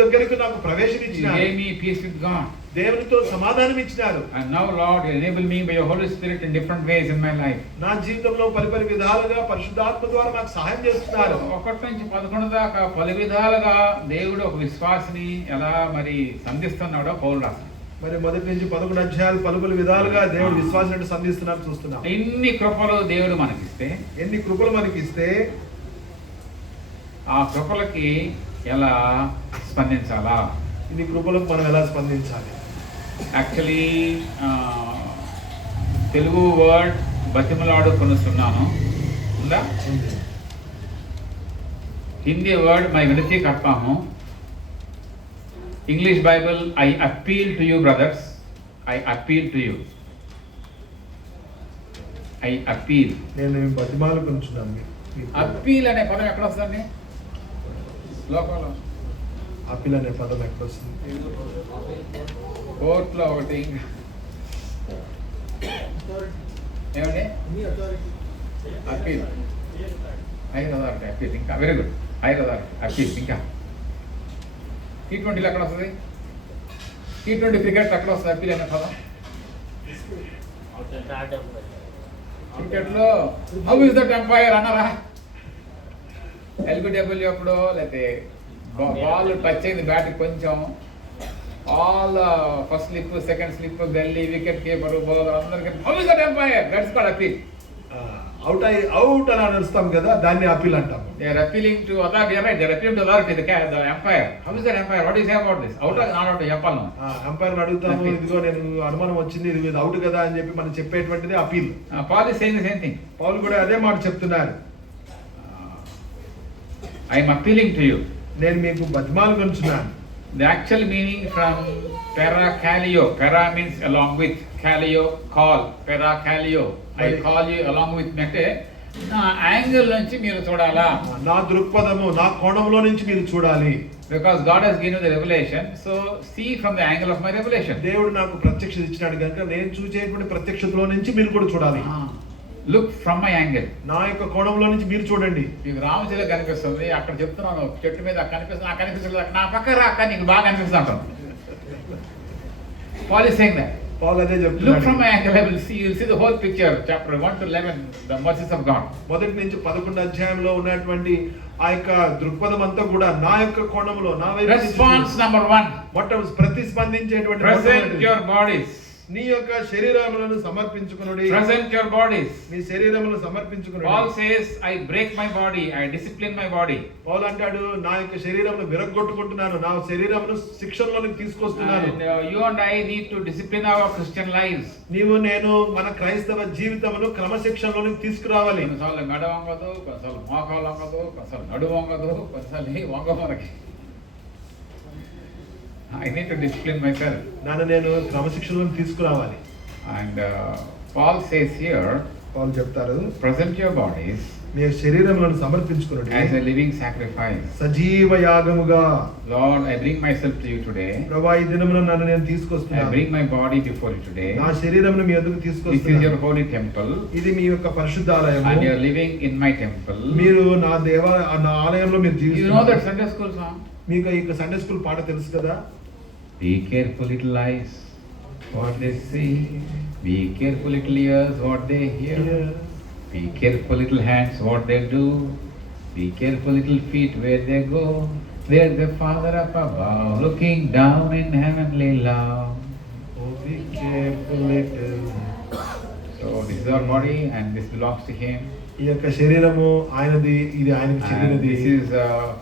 దగ్గరకు నాకు ప్రవేశం You ఇచ్చినారు. gave me peace with God. దేవునితో సమాధానం ఇచ్చినారు. And now, Lord, you enable me by your Holy Spirit in different ways in my life. నా జీవితంలో పలు విధాలుగా పరిశుద్ధాత్మ ద్వారా నాకు సహాయం చేస్తున్నారు. 1 నుంచి 11 దాకా పలు విధాలుగా దేవుడు ఒక విశ్వాసిని ఎలా మరి సంధిస్తున్నాడో పౌలు రాశాడు. మరి 1 నుంచి 11 అధ్యాయాలు పలు విధాలుగా దేవుడు విశ్వాసాన్ని సంధిస్తున్నారు చూస్తున్నాం. ఇన్ని కృపలు దేవుడు మనకిస్తే, ఎన్ని కృపలు మనకి ఇస్తే ఆ కృపలకి ఎలా స్పందించాలా? ఇన్ని కృపలకు మనం ఎలా స్పందించాలి? యాక్చువల్లీ తెలుగు వర్డ్ బతిమలాడు కొనుస్తున్నాను ఉందా? హిందీ వర్డ్ మై వినతి करता हूं. English Bible, I appeal to you brothers. I appeal to you. I appeal. నేను బతిమాలు కొంచున్నాను. అప్పీల్ అనే పదం ఎక్కడ వస్తుందండి శ్లోకంలో? అప్పీల్ అనే పదం ఎక్కడ వస్తుంది? కోర్టులో ఒకటి ఏమండి అప్పీల్, హైర్ అథారిటీ అప్పీల్. ఇంకా very good, higher authority appeal. ఇంకా T20 ఎక్కడ వస్తుంది? T20 క్రికెట్ ఎక్కడ వస్తుంది అప్పీల్ అనే పదం? క్రికెట్లో హౌ ఇస్ దట్ ఎంపైర్ అన్నారా? ఎల్బిడబ్ల్యూ అప్పుడు లేకపోతే బాల్ టచ్ అయింది బ్యాట్ కొంచెం, all first slip, second slip, gully, wicket keeper, bowler అందరికీ how is that umpire, that's called appeal. Out అని అరుస్తాం కదా, దాన్ని అప్పీల్ అంటాం. They are appealing to authority, right? They are appealing to authority, the empire. How is that empire? What do you say about this? Out or not out? చెప్పాలి. Umpire అడుగుతాము, ఇదిగో నేను అనుమానం వచ్చింది, ఇది అవుట్ కదా అని చెప్పి మనం చెప్పేటువంటిది appeal. Paul is saying the same thing. Paulu కూడా అదే మాట చెప్తున్నారు. I am appealing to you. నేను మీకు బతిమాలు కొంచున్నాను. The actual meaning from parakallio, para means along with, kallio call, parakallio. I call you along with me అంటే నా యాంగిల్ నుంచి మీరు చూడాలా, నా దృక్పథము, నా కోణంలో నుంచి మీరు చూడాలి. Because God has given the revelation, so see from the angle of my revelation. దేవుడు నాకు ప్రత్యక్షత ఇచ్చినాడు కనుక నేను చూసేటువంటి ప్రత్యక్షతలో నుంచి మీరు కూడా చూడాలి. Look from my angle. నా యొక్క కోణంలో నుంచి మీరు చూడండి. మీకు రామచిల కనిపిస్తుంది, అక్కడ చెప్తున్నాను చెట్టు మీద కనిపిస్తుంది, నాకు కనిపిస్తుంది, నా పక్క రా అక్క నీకు బాగా కనిపిస్తుంది అంటాను. Paul is saying that. పౌలు అదే చెప్తున్నాడు. Look from my angle, I will see, you will see the whole picture, chapter 1 to 11, the mercies of God. 1 నుంచి 11 అధ్యాయంలో ఉన్నటువంటి ఆ యొక్క దృక్పథం అంతా కూడా నా యొక్క కోణంలో, నా వైపు Response number 1. ప్రతిస్పందించేటువంటి Present your bodies. నీ యొక్క శరీరములను సమర్పించుకొనుడి. Present your bodies. నీ శరీరములను సమర్పించుకొనుడి. Paul says, I break my body, I discipline my body. పౌలు అంటాడు, నా యొక్క శరీరమును విరగ్గొట్టుకుంటున్నాను, నా శరీరమును శిక్షణలోకి తీసుకొస్తున్నాను. And you and I need to discipline our Christian lives. నీవు నేను మన క్రైస్తవ జీవితమును క్రమశిక్షణలోకి తీసుకురావాలి. కొన్నిసార్లు మెడ వంగదు, కొన్నిసార్లు మోకాలు వంగదు, కొన్నిసార్లు నడు వంగదు, కొన్నిసార్లు వంగ మనకి. I need to discipline myself. నన్ను నేను క్రమశిక్షణలోకి తీసుకురావాలి. And Paul says here, పౌలు చెప్తారు, present your bodies me శరీరములను సమర్పించుకొనుడి as a living sacrifice. సజీవ యాగముగా. Lord, I bring myself to you today. ప్రభువా, ఈ దినమున నన్ను నేను I తీసుకొస్తున్నాను. bring my body before you today. నా శరీరమును మీ యొద్దకు This is తీసుకొస్తున్నాను. your holy temple. ఇది మీ యొక్క పరిశుద్ధాలయము. And you are living in my temple. మీరు నా నా ఆలయంలో మీరు You know జీవిస్తున్నారు. that Sunday school song? మీకు ఈ సండే స్కూల్ పాట తెలుసు కదా? Be careful little eyes, what they see. Be careful little ears, what they hear. Be careful little hands, what they do. Be careful little feet, where they go. There's the Father up above, looking down in heavenly love. Oh, be careful little. So this is our body, and this belongs to Him. ఈ యొక్క శరీరము ఆయనది, ఇది ఆయనకు And చెందినది. this is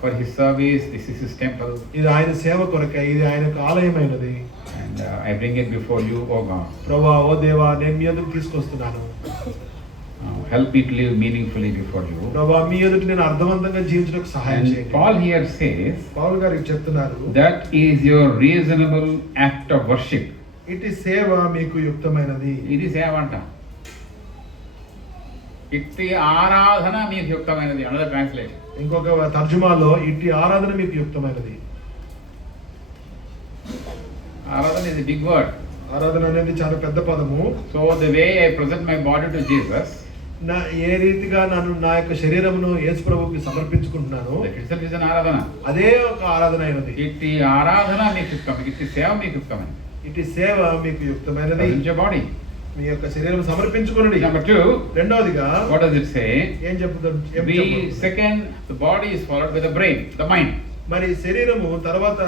for His service. This is His temple. ఇది ఆయన సేవ కొరకే, ఇది ఆయనకు ఆలయమైనది. And I bring it before you, O God. ప్రభువా, ఓ దేవా, నేను మీ ఎదుట తీసుకొస్తున్నాను. Help me to live meaningfully before you. ప్రభువా, మీ ఎదుట నేను అర్థవంతంగా జీవించడానికి సహాయం And చేయండి. Paul here says, పౌలు గారు చెప్తున్నారు, that is your reasonable act of worship. ఇటు సేవ మీకు యుక్తమైనది. ఇది సేవ అంట. ఇట్టి ఆరాధన మీకు యుక్తమైనది. Another translation. ఇంకొక తర్జుమాలో ఇట్టి ఆరాధన మీకు యుక్తమైనది. ఆరాధన ఇస్ బిగ్ వర్డ్. ఆరాధన అనేది చాలా పెద్ద పదము. So the way I present my body to Jesus, ఏ రీతిగా నన్ను నా యొక్క శరీరమును యేసు ప్రభువుకి సమర్పించుకుంటున్నాను, that itself is an ఆరాధన. అదే ఒక ఆరాధన అయినది. ఇట్టి ఆరాధన మీకు యుక్తం, ఇట్టి సేవ మీకు యుక్తమైనది. ఇటు సేవ మీకు యుక్తమైనది. బాడీ, మీ యొక్క శరీరం సమర్పించుకున్నది. Number 2, రెండవదిగా what does it say? ఏం చెప్తుంది? The second, the body is followed by the brain, the mind. మరి శరీరము తర్వాత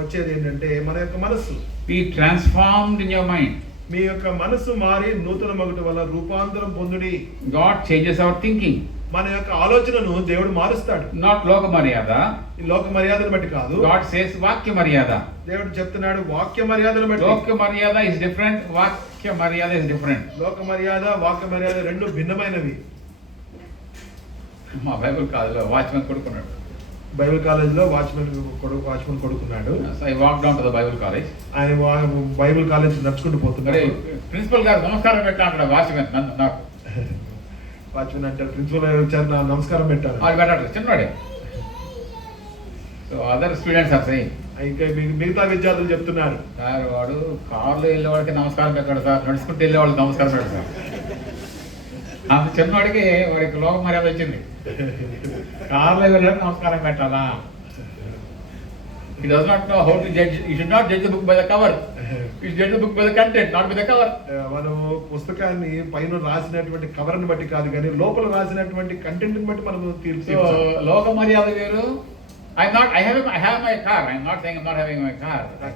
వచ్చేది ఏంటంటే మన యొక్క మనస్సు. Be transformed in your mind. మీ యొక్క మనస్సు మారి నూతన మగుట వల్ల రూపాంతరం పొందుడి. God changes our thinking. మన యొక్క ఆలోచనను దేవుడు మారుస్తాడు. Not లోక మర్యాద. ఈ లోక మర్యాదను బట్టి కాదు. God says వాక్య మర్యాద. దేవుడు చెప్తున్నాడు వాక్య మర్యాదను బట్టి. లోక మర్యాద is different, వాక్య మర్యాద is different. లోక మర్యాద వాక్య మర్యాద రెండు భిన్నమైనవి. మా బైబిల్ కాలేజీలో వాచ్మెన్ కొడుకున్నాడు. బైబిల్ కాలేజీలో వాచ్మెన్ కొడుకున్నాడు. So I walked down to the Bible college. ఆయన బైబిల్ కాలేజ్ నడుచుకుంటూ పోతున్నాడు. ప్రిన్సిపల్ గారు నమస్కారం పెట్టా అక్కడ వాచ్మెన్ నాకు. వాచ్మెన్ అంటే ప్రిన్సిపల్ గారు వచ్చారు, నా నమస్కారం పెట్టారు. వాళ్ళు పెట్టాడు చిన్నవాడే. So other students are saying, ఇంకా మిగతా విద్యార్థులు చెప్తున్నారు, సార్ వాడు కార్లో వెళ్ళే వాళ్ళకి నమస్కారం పెట్టాడు సార్, నడుచుకుంటూ వెళ్ళే వాళ్ళకి నమస్కారం పెట్టాడు సార్. అంత చిన్నవాడికి వాడికి లోక మర్యాద వచ్చింది. కార్లో వెళ్ళడానికి నమస్కారం పెట్టాలా? He does not know how to judge. You should not judge the book by the cover. You should judge the book by the content, not by the cover. మనము పుస్తకాన్ని పైన రాసినటువంటి కవర్ ని బట్టి కాదు కానీ లోపల రాసినటువంటి కంటెంట్ ని బట్టి మనము తీర్పు. So లోక మర్యాద వేరు. I have my car. I'm not saying I'm not having my car. I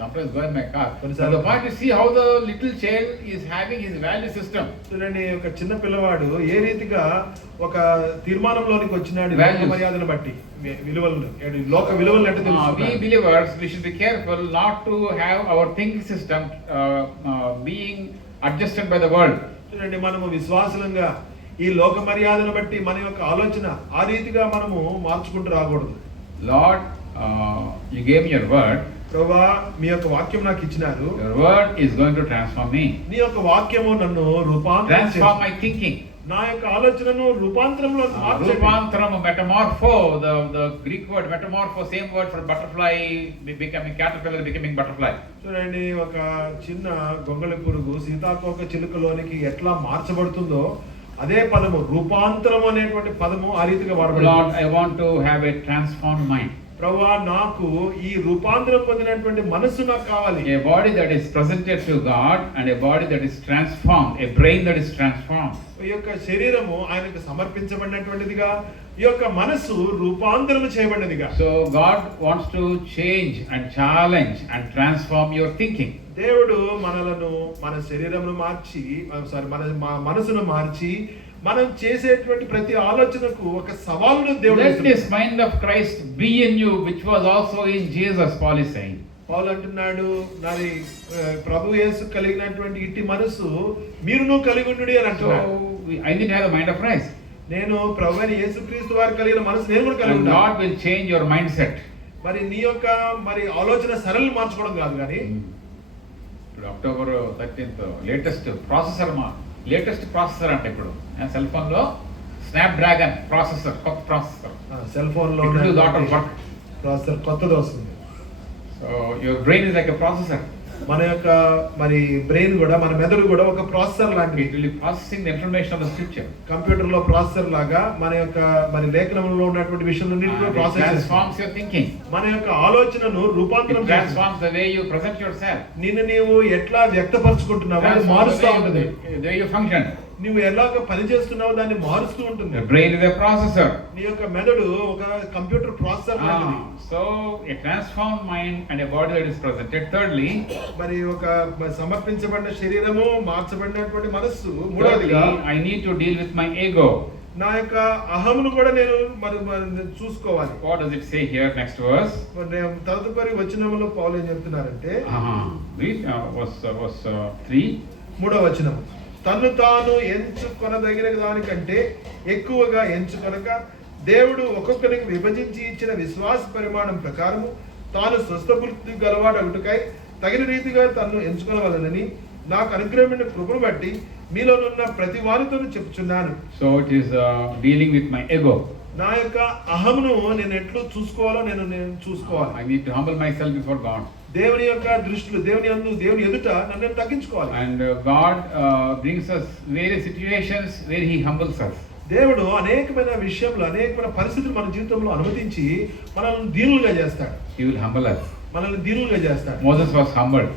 sometimes go in my car. So the point is see how the little child is having his value system. చూడండి, ఒక చిన్న పిల్లవాడు ఏ రీతిగా ఒక తీర్మానంలోనికి వచ్చినాడు లోక మర్యాదను బట్టి, విలువలను, లోక విలువలను అంటే We believers, we should be careful not to have our thinking system being adjusted by the world. చూడండి, మనము విశ్వాసులంగా ఈ లోక మర్యాదను బట్టి మన యొక్క ఆలోచన ఆ రీతిగా మనము మార్చుకుంటూ రాకూడదు. Lord, you gave me your word. ప్రభువా, మీ యొక్క వాక్యం నాకు ఇచ్చినారు. Your word is going to transform me. నీ యొక్క వాక్యము నన్ను transform my thinking. నా యొక్క ఆలోచనను రూపాంతరంలో మార్చండి. రూపాంతరం, metamorpho, the Greek word metamorpho, same word for butterfly becoming caterpillar becoming butterfly. చూడండి, ఒక చిన్న గొంగళి పురుగు సీతాకోక చిలుకలోనికి ఎట్లా మార్చబడుతుందో అదే పదము రూపాంతరం అనేటువంటి పదము ఆ రీతిగా వాడబడింది. Lord, I want to have a transformed mind. ప్రభువా, నాకు ఈ రూపాంతరం పొందినటువంటి మనస్సు నాకు కావాలి. A body that is presented to God and a body that is transformed, a brain that is transformed. ఈ యొక్క శరీరము ఆయనకు సమర్పించబడినటువంటిదిగా, ఈ యొక్క మనస్సు రూపాంతరం చేయబడినదిగా. So God wants to change and challenge and transform your thinking. దేవుడు మనలను, మన శరీరమును మార్చి, మన మనసును మార్చి మనం చేసేటువంటి ప్రతి ఆలోచనకు ఒక సవాలును దేవుడు. Let this mind of Christ be in you, which was also in Jesus, Paul is saying. పౌలు అంటున్నాడు, నాది ప్రభు యేసు కలిగినటువంటి ఇట్టి మనసు మీరును కలిగి ఉండుడి అని అంటున్నాడు. So I need to have the mind of Christ. నేను ప్రభువైన యేసుక్రీస్తు వారు కలిగిన మనసు నేను కూడా కలిగి ఉన్నాను. God will change your mindset. మరి నీ యొక్క ఆలోచన సరళి మార్చుకోవడం కాదు కానీ October 13th లేటెస్ట్ ప్రాసెసర్ అంటే ఇప్పుడు సెల్ ఫోన్ లో స్నాప్ డ్రాగన్ ప్రాసెసర్, కొత్త ప్రాసెసర్. సెల్ ఫోన్ లో ప్రాసెసర్ కొత్తది వస్తుంది. So your brain is like a processor. మన యొక్క బ్రెయిన్ కూడా, మన మెదడు కూడా ఒక ప్రాసెసర్ లాంటిది. It will be processing the information of the scripture. Computer లో ప్రాసెసర్ లాగా మన యొక్క లేఖనంలో ఉన్నటువంటి విషయాలన్నిటిని ప్రాసెస్ ట్రాన్స్ఫార్మ్స్ యువర్ థింకింగ్. మన యొక్క ఆలోచనను రూపాంతరం transforms the way you present your self. నిన్ను నీవు ఎట్లా వ్యక్తపరుచుకుంటున్నావో అది మారుస్తూ ఉంటుంది. ద వే యు ఫంక్షన్, నువ్వు ఎలాగ పని చేస్తున్నావో దాన్ని మారుస్తూ ఉంటుంది. Brain is a processor. నీ యొక్క మెదడు ఒక కంప్యూటర్ ప్రాసెసర్ లాంటిది. So a transformed mind and a body that is presented. Thirdly, మరి ఒక సమర్పించబడిన శరీరము, మార్చబడినటువంటి మనస్సు. మూడవదిగా, I need to deal with my ego. నా యొక్క అహమును కూడా నేను మరి చూసుకోవాలి. What does it say here, next verse? తదుపరి వచనములో పౌలు ఏం చెప్తున్నారంటే, verse 3, మూడవ వచనం, తన్ను తాను ఎంచుకొనదగిన దానికంటే ఎక్కువగా ఎంచుకొనక దేవుడు ఒక్కొక్కరికి విభజించి ఇచ్చిన విశ్వాస పరిమాణం ప్రకారము తాను స్వస్థ బుద్ధి గలవాడగుటకై తగిన రీతిగా తన్ను ఎంచుకొనవలనని నాకు అనుగ్రహమైన కృపను బట్టి మీలోనున్న ప్రతి వారితోనూ చెప్పుచున్నాను. So it is dealing with my ego. నా యొక్క అహమును నేను ఎట్లు చూసుకోవాలో నేను చూసుకోవాలి. I need to humble myself before God. దేవుని యొక్క దృష్టిలో దేవుని ఎదుట నన్ను నేను తగ్గించుకోవాలి. And God brings us various situations where He humbles us. దేవుడు అనేకమైన విషయంలో అనేకమైన పరిస్థితులు మన జీవితంలో అనుమతించి మనల్ని దీనులుగా చేస్తాడు. He will humble us. మనల్ని దీనులుగా చేస్తాడు. Moses was humbled.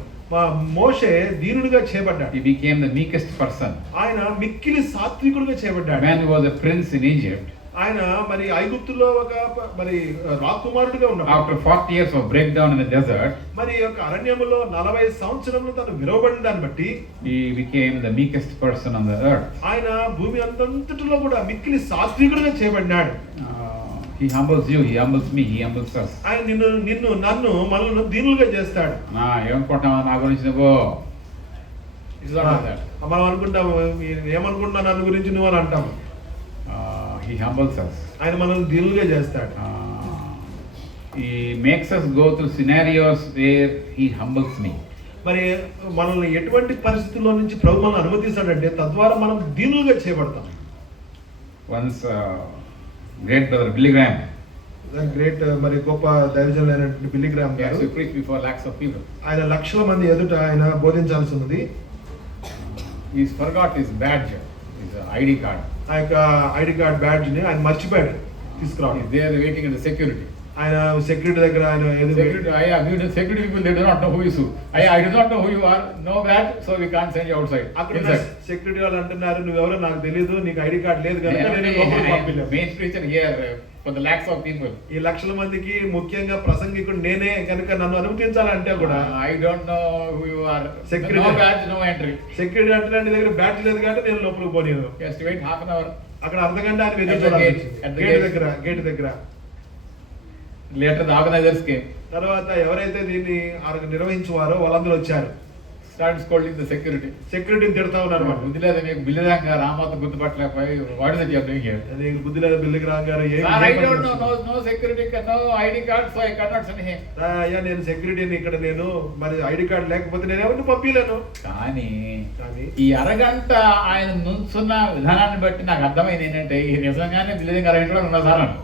మోషే దీనుడిగా చేయబడ్డాడు. He became the meekest person. ఆయన మిక్కిలి సాత్వికుడిగా చేయబడ్డాడు. Man who was a prince in Egypt. ఆయన మరి ఐగుప్తులో ఒక మరి రాకుమారుడిగా ఉన్నాడు. After 40 years of breakdown in the desert, మరి యొక్క అరణ్యములో 40 సంవత్సరములు తను విరవబడిన దాన్ని బట్టి he became the meekest person on the earth. ఆయన భూమి అంతటిలో కూడా మిక్కిలి సాత్వికుడిగా చేయబడ్డాడు. He humbles you, He humbles me, He humbles us. ఆయన నన్ను మనల్ని దీనులుగా చేస్తాడు. ఏమనుకుంటావా నా గురించి నువ్వు? It's not like that. మనం అనుకుంటాము ఏమనుకుంటున్నా నన్ను గురించి నువ్వు అని అంటాము. He humbles us. ఆయన మనల్ని దీనులుగా చేస్తాడు. He makes us go through scenarios where He humbles me. మరి మనల్ని ఎటువంటి పరిస్థితుల్లో నుంచి ప్రభు మనల్ని అనుమతిస్తాడంటే తద్వారా మనం దీనులుగా చేయబడతాం. Once great brother Billy Graham, great మరి గొప్ప దైవజనులు అయినటువంటి బిల్లీ గ్రామ్ he has గారు to preach before lakhs of people. ఆయన లక్షల మంది ఎదుట ఆయన బోధించాల్సి ఉన్నది. He's forgot his badge, his ID card. ఆ యొక్క ఐడి కార్డ్ బ్యాడ్జ్ ని ఆయన మర్చిపోయాడు తీసుకురావడం. He's there waiting in the security. ఆయన సెక్యూరిటీ దగ్గర ఆయన Security people, they do not know who is who. I do not know who you are. No badge, so we can't send you outside. అక్కడ Inside. Security వాళ్ళు అంటున్నారు నువ్వెవరో నాకు తెలియదు, నీకు ఐడి కార్డ్ లేదు కనుక నేను లోపలికి పంపించలేదు. Main preacher here for the lakhs of people. ఈ లక్షల మందికి ముఖ్యంగా ప్రసంగికుడు నేనే కనుక నన్ను అనుమతించాలంటే కూడా I don't know who you are. Security. No badge, no entry. Security అంటే నీ దగ్గర బ్యాడ్జ్ లేదు కాబట్టి నేను లోపలికి పోనీను. He has to wait half an hour. అక్కడ అర్ధగంట ఆయన ఎదురు At the చూడాలి. gate. At the గేట్ దగ్గర Later the organizers came. తర్వాత ఎవరైతే దీన్ని నిర్వహించువారో వాళ్ళందరూ వచ్చారు. Started scolding the security. సెక్యూరిటీని తిడతా ఉన్నారు వాళ్ళు. బుద్ధి లేదా మీకు? బిల్లి దాకా రామాత గుర్తుపట్టలేకపోయి what is it you are doing here? నీకు బుద్ధి లేదా బిల్లుకి రాగారు I don't know, no security, no ID card, so I cannot send him. అయ్యా నేను సెక్యూరిటీని ఇక్కడ నేను మరి ఐడి కార్డ్ లేకపోతే నేను ఎవరిని పంపించలేను. కానీ కానీ ఈ అరగంట ఆయన నుంచున్న విధానాన్ని బట్టి నాకు అర్థమైంది ఏంటంటే ఈ నిజంగానే బిల్లింగ్ అరగంటలో ఉన్న సార్ అని.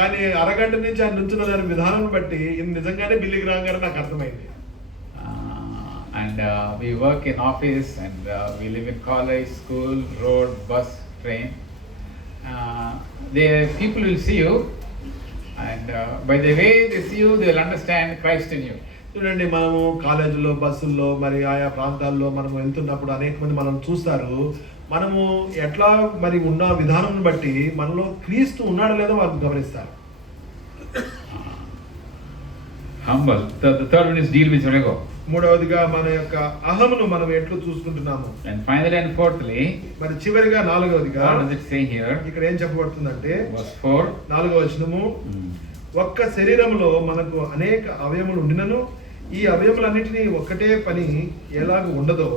కానీ అరగంట నుంచి ఆయన నుంచున్న దాని విధానం బట్టి ఇది నిజంగానే బిల్లికి రాగారు నాకు అర్థమైంది. And we work in office and we live in college, school, road, bus, train. The people will see you, and by the way they see you, they will understand Christ in you. చూడండి మనము కాలేజీలో బస్సుల్లో మరి ఆయా ప్రాంతాల్లో మనము వెళ్తున్నప్పుడు అనేక మంది మనం చూస్తారు. మనము ఎట్లా మరి ఉన్న విధానం బట్టి మనలో క్రీస్తు ఉన్నాడో లేదో వారు గమనిస్తారు. Humble. The third one is deal with your ego. మూడవదిగా మన యొక్క అహమును మనం ఎట్లు చూసుకుంటున్నాము. And finally and fourthly, మరి చివరిగా నాలుగవదిగా what does it say here? ఇక్కడ ఏం చెప్పబడుతుందంటే Verse 4. 4వ వచనము, ఒక్క శరీరములో మనకు అనేక అవయములు ఉండినను ఈ అవయములన్నిటినీ ఒక్కటే పని ఎలాగ ఉండదో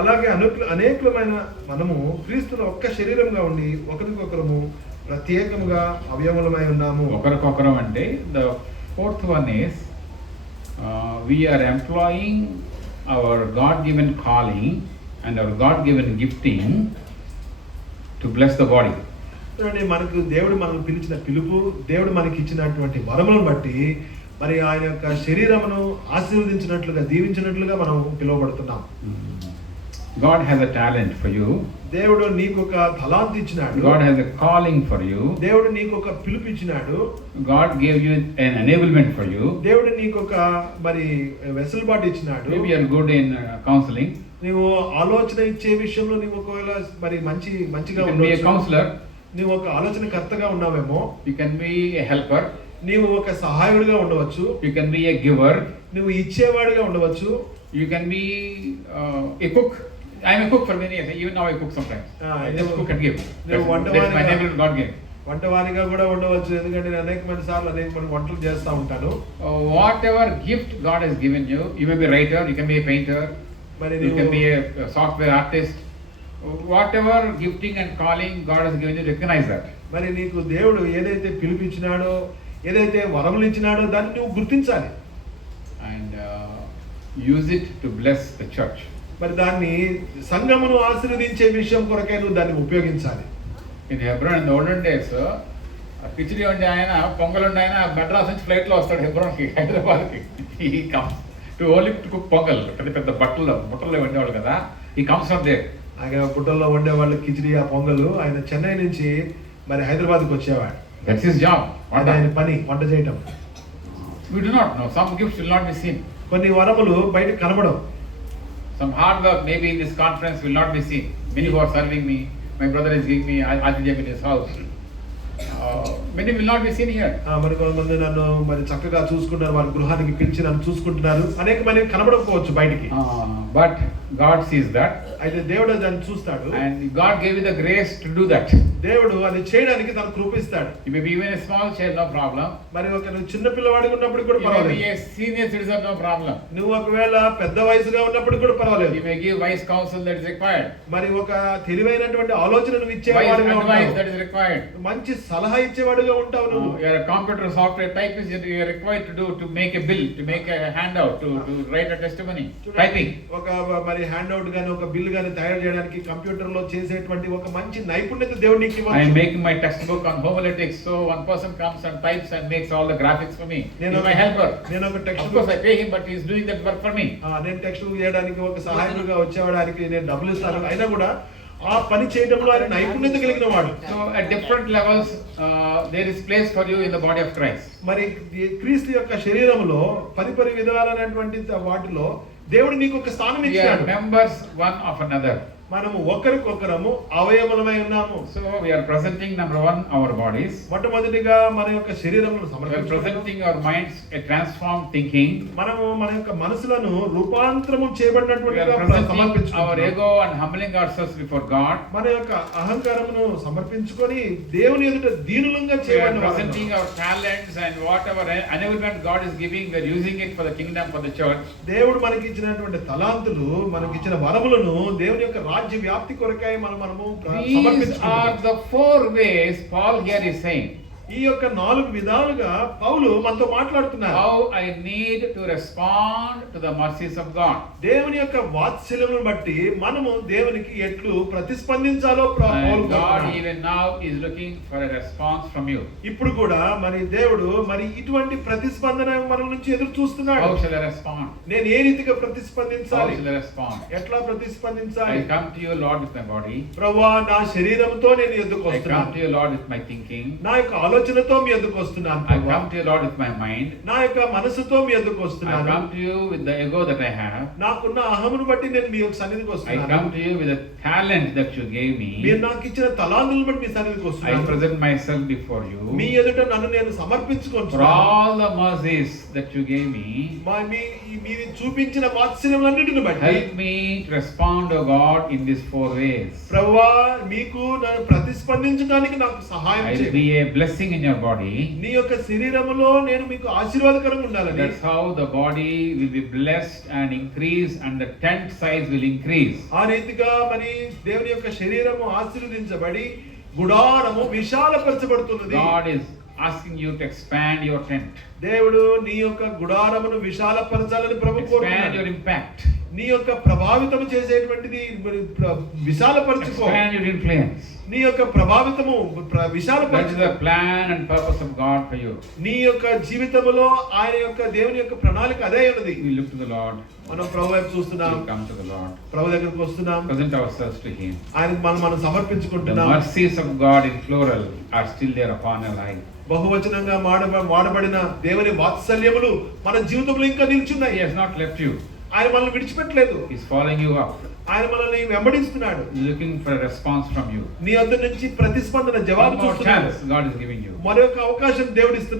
అలాగే అనేకమైన మనము క్రీస్తులో ఒక్క శరీరంగా ఉండి ఒకరికొకరము ప్రత్యేకముగా అవయములమై ఉన్నాము. ఒకరికొకరం అంటే the fourth one is we are employing our God-given calling and our God-given gifting to bless the body. మనకు దేవుడు మనకు పిలిచిన పిలుపు, దేవుడు మనకి ఇచ్చినటువంటి వరములను బట్టి మరి ఆయన యొక్క శరీరమును ఆశీర్వదించినట్లుగా దీవించినట్లుగా మనం పిలువబడుతున్నాం. God has a talent for you. దేవుడు నీకు ఒక తలాంతు ఇచ్చినాడు. God has a calling for you. దేవుడు నీకు ఒక పిలుపు ఇచ్చినాడు. God gave you an enablement for you. దేవుడు నీకు ఒక మరి వెసులుబాటు ఇచ్చినాడు. Maybe you are good in counseling. నీవు ఆలోచన ఇచ్చే విషయంలో నీవు ఒకవేళ మరి మంచిగా You can be a counselor. నీవు ఒక ఆలోచనకర్తగా ఉన్నావేమో. You can be a helper. నీవు ఒక సహాయకుడిగా ఉండవచ్చు. You can be a giver. నువ్వు ఇచ్చేవాడిగా ఉండవచ్చు. You can be a cook. I am a cook for many years. Even now I cook sometimes. I just cook and give. That's my enablement God gave. వంటవారిగా కూడా ఉండవచ్చు. ఎందుకంటే నేను అనేక మంది వంటలు చేస్తూ ఉంటాను. Whatever gift God has given you, you may be a writer, you can be a painter, you can be a software artist. Whatever gifting and calling God has given you, recognize that. మరి నీకు దేవుడు ఏదైతే పిలిపించినాడో, ఏదైతే వరములు ఇచ్చినాడో దాన్ని నువ్వు గుర్తించాలి. And use it to bless the church. మరి దాన్ని సంఘమును ఆశీర్వదించే విషయం కొరకే నువ్వు దాన్ని ఉపయోగించాలి. In Hebron in the olden days, khichdi వండి ఆయన, పొంగల్ వండి ఆయన మెడ్రాస్ నుంచి ఫ్లైట్ లో వస్తాడు హెబ్రోన్కి, హైదరాబాద్కి. He comes to only to cook pongal. పెద్ద పెద్ద బట్టల్లో వండేవాళ్ళు కదా. He comes from there. ఆయన బుట్టల్లో వండే వాళ్ళు కిచిడి ఆ పొంగలు. ఆయన చెన్నై నుంచి మరి హైదరాబాద్కి వచ్చేవాడు. That's his job. ఆయన పని వంట చేయటం. We do not know. Some gifts will not be seen. కొన్ని వరములు బయటకు కనబడవు. Some hard work maybe in this conference will not be seen. Many who are serving me, my brother is giving me RTJM in his house. Many will not be seen here. మరి కొంతమంది నన్ను మరి చక్కగా చూసుకుంటారు, వారి గృహానికి పిలిచి నన్ను చూసుకుంటున్నారు. అనేక మంది కనబడకపోవచ్చు బయటికి. But God sees that. అయితే దేవుడు దాన్ని చూస్తాడు. And God gave you the grace to do that. దేవుడు అది చేయడానికి తన కృప ఇస్తాడు. You may be even a small child, no problem. మరి ఒక నువ్వు చిన్న పిల్లవాడిగా ఉన్నప్పుడు కూడా You may పర్వాలేదు. be a senior citizen, no problem. నువ్వు ఒకవేళ పెద్ద వయసుగా ఉన్నప్పుడు కూడా పర్వాలేదు. You may give wise counsel that is required. మరి ఒక తెలివైనటువంటి ఆలోచన నువ్వు Wise ఇచ్చేవాడుగా advice ఉంటావు. that is required. మంచి సలహా ఇచ్చేవాడుగా ఉంటావు నువ్వు. You are a computer software typist. You are required to make a bill, to make a handout, to write a testimony. Typing. ఒక మరి హ్యాండ్ అవుట్ గాని ఒక బిల్ గాని తయారు చేయడానికి కంప్యూటర్ లో చేసేటువంటి ఒక మంచి నైపుణ్యత దేవుడు నీకు I am ఇవ్వచ్చు. making my textbook on homiletics, so one person comes and types and makes all the graphics for me. He నేను is my helper. నేను ఒక Of text course, I pay him, but he is doing that work for me. నేను text చేయడానికి ఒక సహాయకుడిగా వచ్చేవాడానికి నేను డబ్బులు ఇస్తాను. అయినా కూడా ఆ పని చేయడంలో ఆయన నైపుణ్యత కలిగిన వాడు. So, at different levels, there is place for you in the body of Christ. మరి ఈ క్రీస్తు యొక్క శరీరంలో పరిపరి విధాలైనటువంటి వాటిలో దేవుడు నీకు ఒక స్థానం We are ఇచ్చాడు. members one of another. మనము ఒకరికొకరము అవయవములమై ఉన్నాము. So, we are presenting number one our bodies. మొట్టమొదటిగా మన యొక్క శరీరమును We are సమర్పించుకుంటాము. presenting our minds a transformed thinking. మనము మన యొక్క మనసులను రూపాంతరము We చేయబడినటువంటిగా are presenting our సమర్పించుకుంటాము. ego and humbling ourselves before God. మన యొక్క అహంకారమును సమర్పించుకొని దేవుని ఎదుట దీనులంగా We are చేయబడిన presenting వారము. our talents and whatever enablement God is giving, we are using it for the kingdom, for the church. దేవుడు మనకి ఇచ్చినటువంటి తలాంతులు, మనకి ఇచ్చిన వరములను దేవుని యొక్క రాజ్య వ్యాప్తి కొరకై మనము These సమర్పించుకుంటాము. are the four ways Paul here is saying ఈ యొక్క 4 విధాలుగా పౌలు మనతో మాట్లాడుతున్నారు. how I need to respond to the mercies of God. దేవుని యొక్క వాత్సల్యమును బట్టి మనము దేవునికి ఎట్లు ప్రతిస్పందించాలో పౌలు And God కోరుతున్నాడు. even now is looking for a response from you. ఇప్పుడు కూడా మరి దేవుడు మరి ఇటువంటి ప్రతిస్పందన మన నుంచి ఎదురు చూస్తున్నాడు. How shall I respond? నేను ఏ రీతిగా How ప్రతిస్పందించాలి, shall I respond? ఎట్లా ప్రతిస్పందించాలి? I come to you, Lord, with my body. ప్రభువా, నా శరీరంతో నేను ఎదుకు I come వస్తున్నాను. to you, Lord, with my thinking. నా యొక్క ఆలోచనతో మీ ఎదుకు వస్తున్నాను. I ప్రభువా, come to you, Lord, with my mind. నా యొక్క మనసుతో మీ ఎదుకు I వస్తున్నాను. come to you with the ego that I have. నాకున్న అహమును బట్టి నేను మీ యొక్క సన్నిధికి I వస్తున్నాను. come to you with the talent that you gave మీరు me. నాకు ఇచ్చిన తలాంతులను బట్టి మీ సన్నిధికి I వస్తున్నాను. present myself before me you ఎదుట నన్ను నేను for సమర్పించుకుంటున్నాను. all the mercies that you gave me. మీరు చూపించిన వాత్సల్యములన్నిటిని బట్టి Help me to respond to God in these four ways. ప్రభువా, మీకు నన్ను ప్రతిస్పందించడానికి నాకు సహాయం I will చేయండి. be a blessing in your body. నీ యొక్క శరీరములో నేను మీకు ఆశీర్వాదకరంగా ఉండాలని. That's how the body will be blessed and increase, and the tent size will increase. ఆ రీతిగా మరి దేవుని యొక్క శరీరము ఆశీర్వదించబడి గుడారము విశాలపరచబడుతున్నది. God is asking you to expand your tent, దేవుడు నీ యొక్క గుడారమును విశాలపరచాలని ప్రభు expand your కోరుతున్నాడు. impact, నీ యొక్క ప్రభావితం చేసేటువంటిది మరి విశాలపరచుకో. expand your influence. నీ యొక్క ప్రభావితము That is విశాలపరచుకో. the plan and purpose of God for you. నీ యొక్క జీవితములో ఆయన యొక్క దేవుని యొక్క ప్రణాళిక అదే ఉన్నది. We look to the Lord. మనం ప్రభు వైపు చూస్తున్నాం, We come to the Lord. ప్రభు దగ్గరికి వస్తున్నాం, Present ourselves to Him. ఆయనకు మనం The సమర్పించుకుంటున్నాం. mercies of God in plural are still there upon our life. బహువచనంగా వాడబడిన దేవుని వాత్సల్యములు మన జీవితంలో ఇంకా నిల్చున్నాయి. He has not left you. ఆయన మనల్ని విడిచిపెట్టలేదు. He is following you up, ఆయన మనల్ని వెంబడిస్తున్నాడు. looking for a response from you. నీ వద్ద నుంచి ప్రతిస్పందన జవాబు One more చూస్తున్నాడు. chance God is giving you. మరొక అవకాశం దేవుడు ఇస్తున్నాడు.